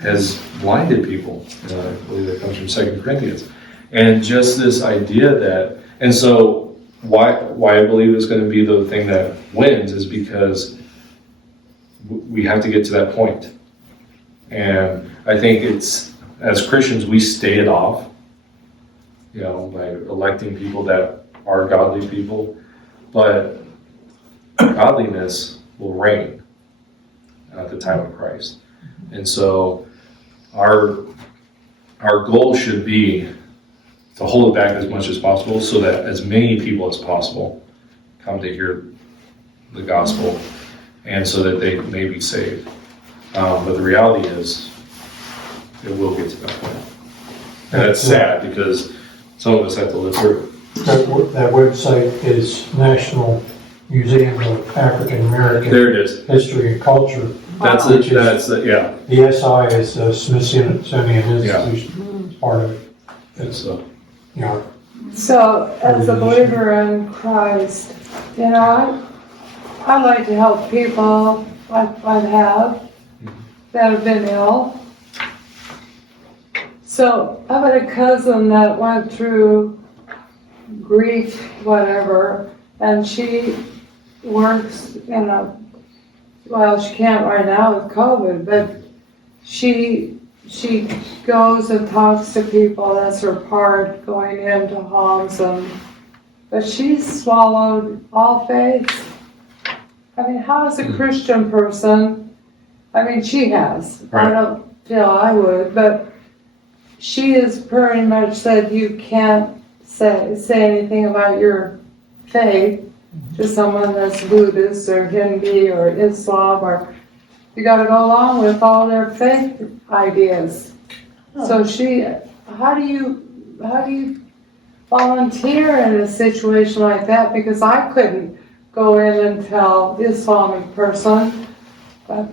has blinded people. I believe that comes from 2 Corinthians. And just this idea that, and so why I believe it's going to be the thing that wins is because we have to get to that point. And I think it's, as Christians, we stay it off, by electing people that are godly people, but godliness will reign at the time of Christ. And so our goal should be to hold it back as much as possible so that as many people as possible come to hear the gospel and so that they may be saved. But the reality is, it will get to that point. And it's sad because some of us have to live through it. That website is National Museum of African American There it is. History and Culture. That's it. That's it. Yeah. The SI is the Smithsonian Institution, part of it. And so, you know, So, as a believer in Christ, you know, I like to help people I have that have been ill. So, I've had a cousin that went through grief, whatever, and she works in well, she can't right now with COVID, but she goes and talks to people. That's her part, going into homes, but she's swallowed all faith. I mean, how is a Christian person, I mean, she has. I Right. don't feel I would, but she has pretty much said you can't say anything about your faith to someone that's Buddhist or Hindi or Islam, or you gotta go along with all their faith ideas. So how do you volunteer in a situation like that? Because I couldn't go in and tell the Islamic person, but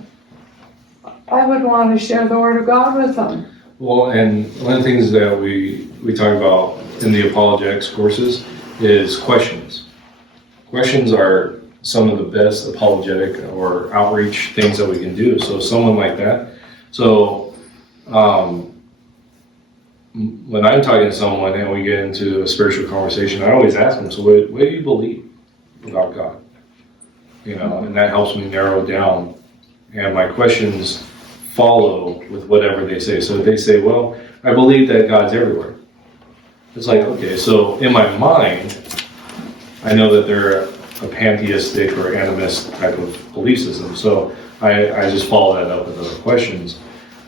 I would want to share the word of God with them. Well, and one of the things that we talk about in the apologetics courses is questions. Questions are some of the best apologetic or outreach things that we can do. So someone like that. So when I'm talking to someone and we get into a spiritual conversation, I always ask them, so what do you believe about God? You know, and that helps me narrow it down. And my questions follow with whatever they say. So if they say, well, I believe that God's everywhere. It's like, okay, so in my mind, I know that they're a pantheistic or animist type of belief system. So I just follow that up with other questions.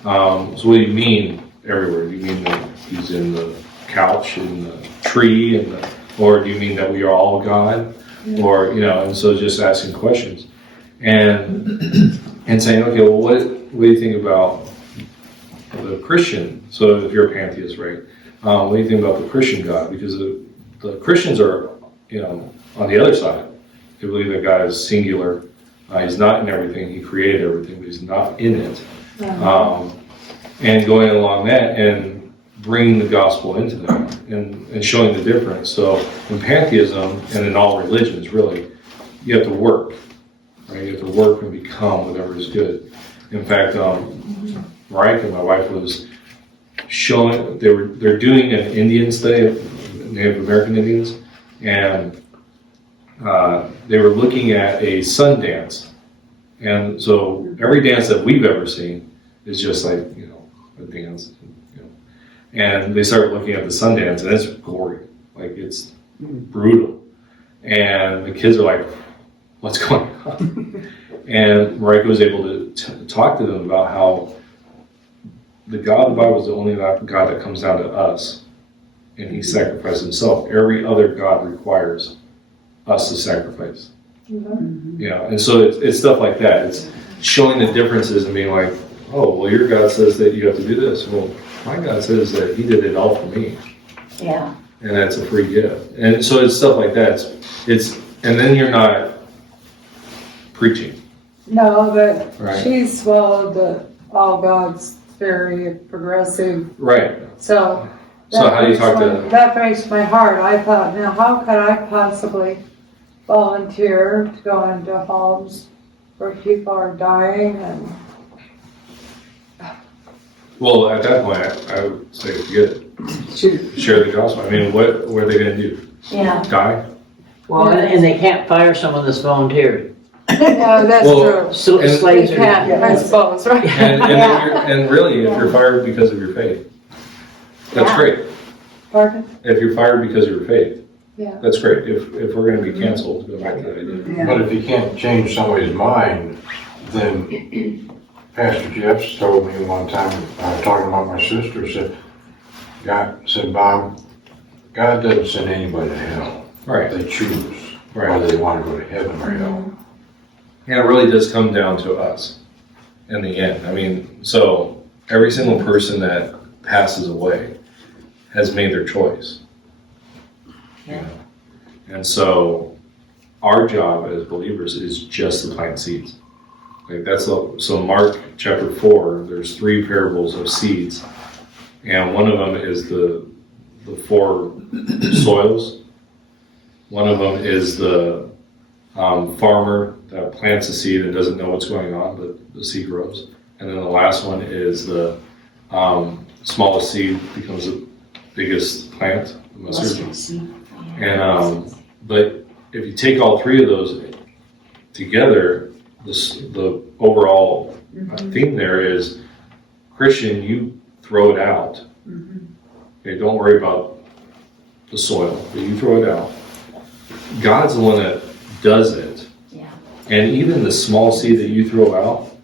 So what do you mean everywhere? Do you mean that he's in the couch, in the tree, or do you mean that we are all God? Or, you know, and so just asking questions. And saying, okay, well, what do you think about the Christian? So if you're a pantheist, right? What do you think about the Christian God? Because the Christians are, you know, on the other side. They believe that God is singular. He's not in everything. He created everything, but he's not in it. And going along that and bringing the gospel into that and showing the difference. So in pantheism and in all religions, really, you have to work. Right? You have to work and become whatever is good. In fact, Mariah, my wife, was showing they're doing an Indian study of Native American Indians, and they were looking at a sun dance. And so every dance that we've ever seen is just like, you know, a dance. You know. And they started looking at the sun dance, and it's gory, like it's brutal. And the kids are like, what's going on? And Marika was able to talk to them about how the God of the Bible is the only God that comes down to us, and he sacrificed himself. Every other God requires us to sacrifice. Mm-hmm. You know, and so it's stuff like that. It's showing the differences and being like, oh, well, your God says that you have to do this. Well, my God says that he did it all for me. Yeah. And that's a free gift. And so it's stuff like that. And then you're not preaching. No, but Right. she swallowed all God's very progressive. Right. So how do you talk to them? That breaks my heart. I thought, now how could I possibly volunteer to go into homes where people are dying and Well, at that point, I would say forget it. Share the gospel. I mean, what are they going to do? Yeah. Die? Well, and they can't fire someone that's volunteered. yeah, that's Well, true. So And- slaves They are. can't, I suppose, right? And really, if you're fired because of your faith, that's Yeah. great. Pardon? If you're fired because of your faith, Yeah. that's great. If we're going to be canceled, go back to that idea. But if you can't change somebody's mind, then Pastor Jeff told me one time, talking about my sister, said, Bob, God doesn't send anybody to hell. Right. They choose Right. whether they want to go to heaven or hell. And it really does come down to us in the end. I mean, so every single person that passes away has made their choice. You know? And so our job as believers is just to plant seeds. Like so Mark chapter 4, there's 3 parables of seeds. And one of them is the the four soils. One of them is the farmer that plants a seed and doesn't know what's going on, but the seed grows. And then the last one is the smallest seed becomes the biggest plant, the mustard seed. And but if you take all three of those together, the overall theme there is Christian, you throw it out. Okay, don't worry about the soil, but you throw it out. God's the one that does it. Yeah. And even the small seed that you throw out,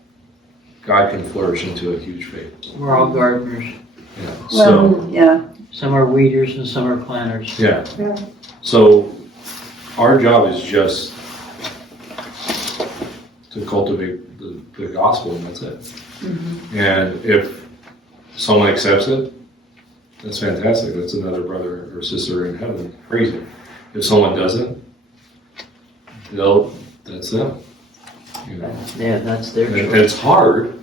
God can flourish into a huge faith. We're all gardeners. Yeah. So, Well, yeah, Some are weeders and some are planters. yeah. Yeah. So our job is just to cultivate the gospel, and that's it. And if someone accepts it, that's fantastic. That's another brother or sister in heaven. Praise Him. If someone doesn't, that's them. You know, Yeah, that's their and choice. it's hard.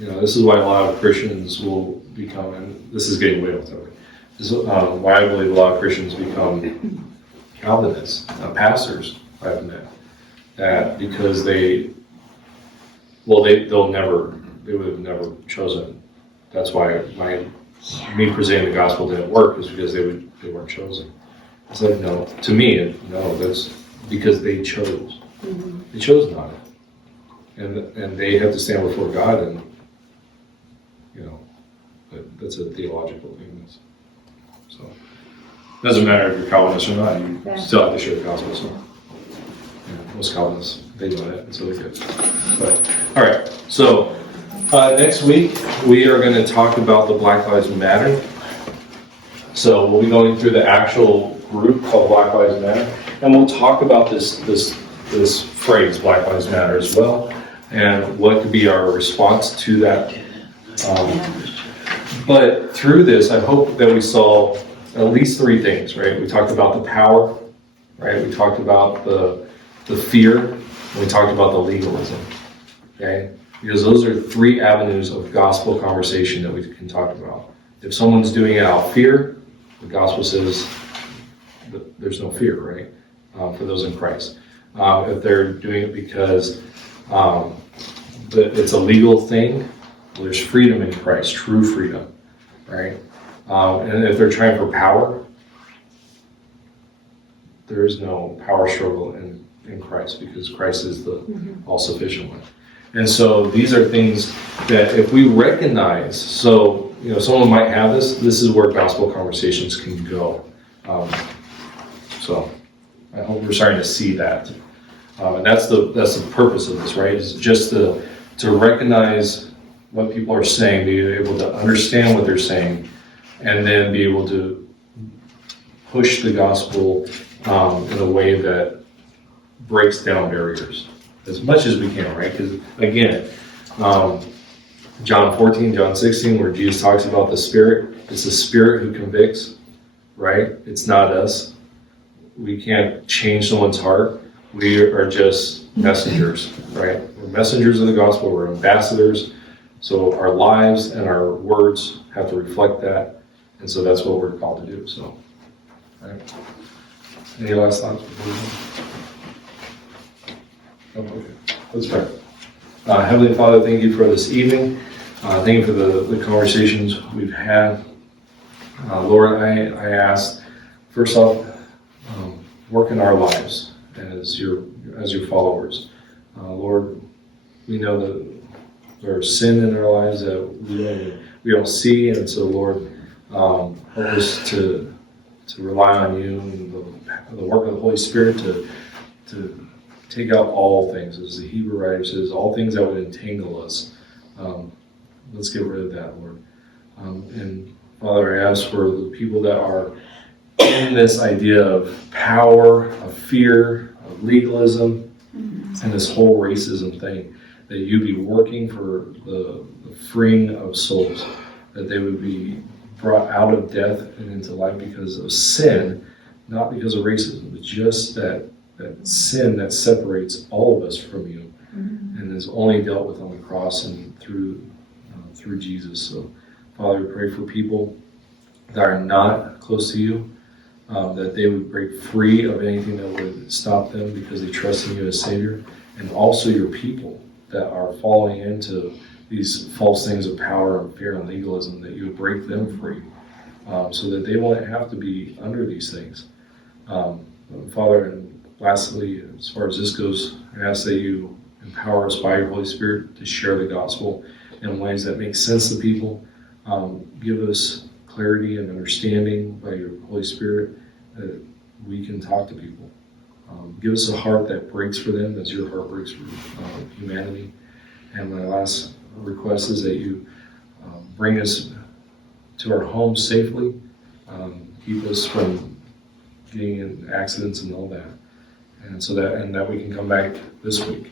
You know, this is why a lot of Christians will become, and this is getting way off topic. This is why I believe a lot of Christians become Calvinists, pastors. I've met that because they would have never chosen. That's why me presenting the gospel didn't work, is because they weren't chosen. It's like, no, to me, no, that's because they chose. They chose not. And they have to stand before God, and, you know, that's a theological thing. So, it doesn't matter if you're Calvinist or not, you still have to share the gospel. So, yeah, most Calvinists, they know that, and so they do. But, all right, so next week we are going to talk about the Black Lives Matter. So we'll be going through the actual group called Black Lives Matter, and we'll talk about this phrase, Black Lives Matter, as well, and what could be our response to that. But through this, I hope that we saw at least three things, right? We talked about the power, right? We talked about the fear, and we talked about the legalism, okay? Because those are three avenues of gospel conversation that we can talk about. If someone's doing it out of fear, the gospel says that there's no fear, right? For those in Christ. If they're doing it because it's a legal thing, well, there's freedom in Christ, true freedom, right? And if they're trying for power, there is no power struggle in Christ, because Christ is the all-sufficient one. And so these are things that if we recognize, so, you know, someone might have this is where gospel conversations can go. So I hope we're starting to see that. And that's the purpose of this, right? Is just to recognize what people are saying, be able to understand what they're saying, and then be able to push the gospel in a way that breaks down barriers as much as we can, right? Because again, John 14, John 16, where Jesus talks about the Spirit, it's the Spirit who convicts, right? It's not us. We can't change someone's heart. We are just messengers, right? We're messengers of the gospel. We're ambassadors. So our lives and our words have to reflect that. And so that's what we're called to do. So, right? Any last thoughts before we go? Okay. Let's pray. Heavenly Father, thank you for this evening. Thank you for the conversations we've had. Lord, I ask, first off, work in our lives as your followers. Lord, we know that there's sin in our lives that we don't see, and so Lord, help us to rely on you and the work of the Holy Spirit to take out all things, as the Hebrew writer says, all things that would entangle us. Let's get rid of that, Lord. And Father, I ask for the people that are in this idea of power, of fear, of legalism, and this whole racism thing, that you be working for the freeing of souls, that they would be brought out of death and into life because of sin, not because of racism, but just that sin that separates all of us from you, and is only dealt with on the cross and through Jesus. So, Father, we pray for people that are not close to you, that they would break free of anything that would stop them because they trust in you as Savior, and also your people that are falling into these false things of power and fear and legalism, that you would break them free, so that they won't have to be under these things. Father, and lastly, as far as this goes, I ask that you empower us by your Holy Spirit to share the gospel in ways that make sense to people. Give us clarity and understanding by your Holy Spirit that we can talk to people. Give us a heart that breaks for them as your heart breaks for humanity. And my last request is that you bring us to our homes safely, keep us from getting in accidents and all that, and that we can come back this week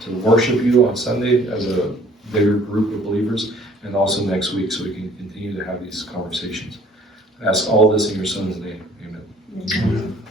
to worship you on Sunday as a bigger group of believers, and also next week so we can continue to have these conversations. I ask all this in your Son's name. Amen.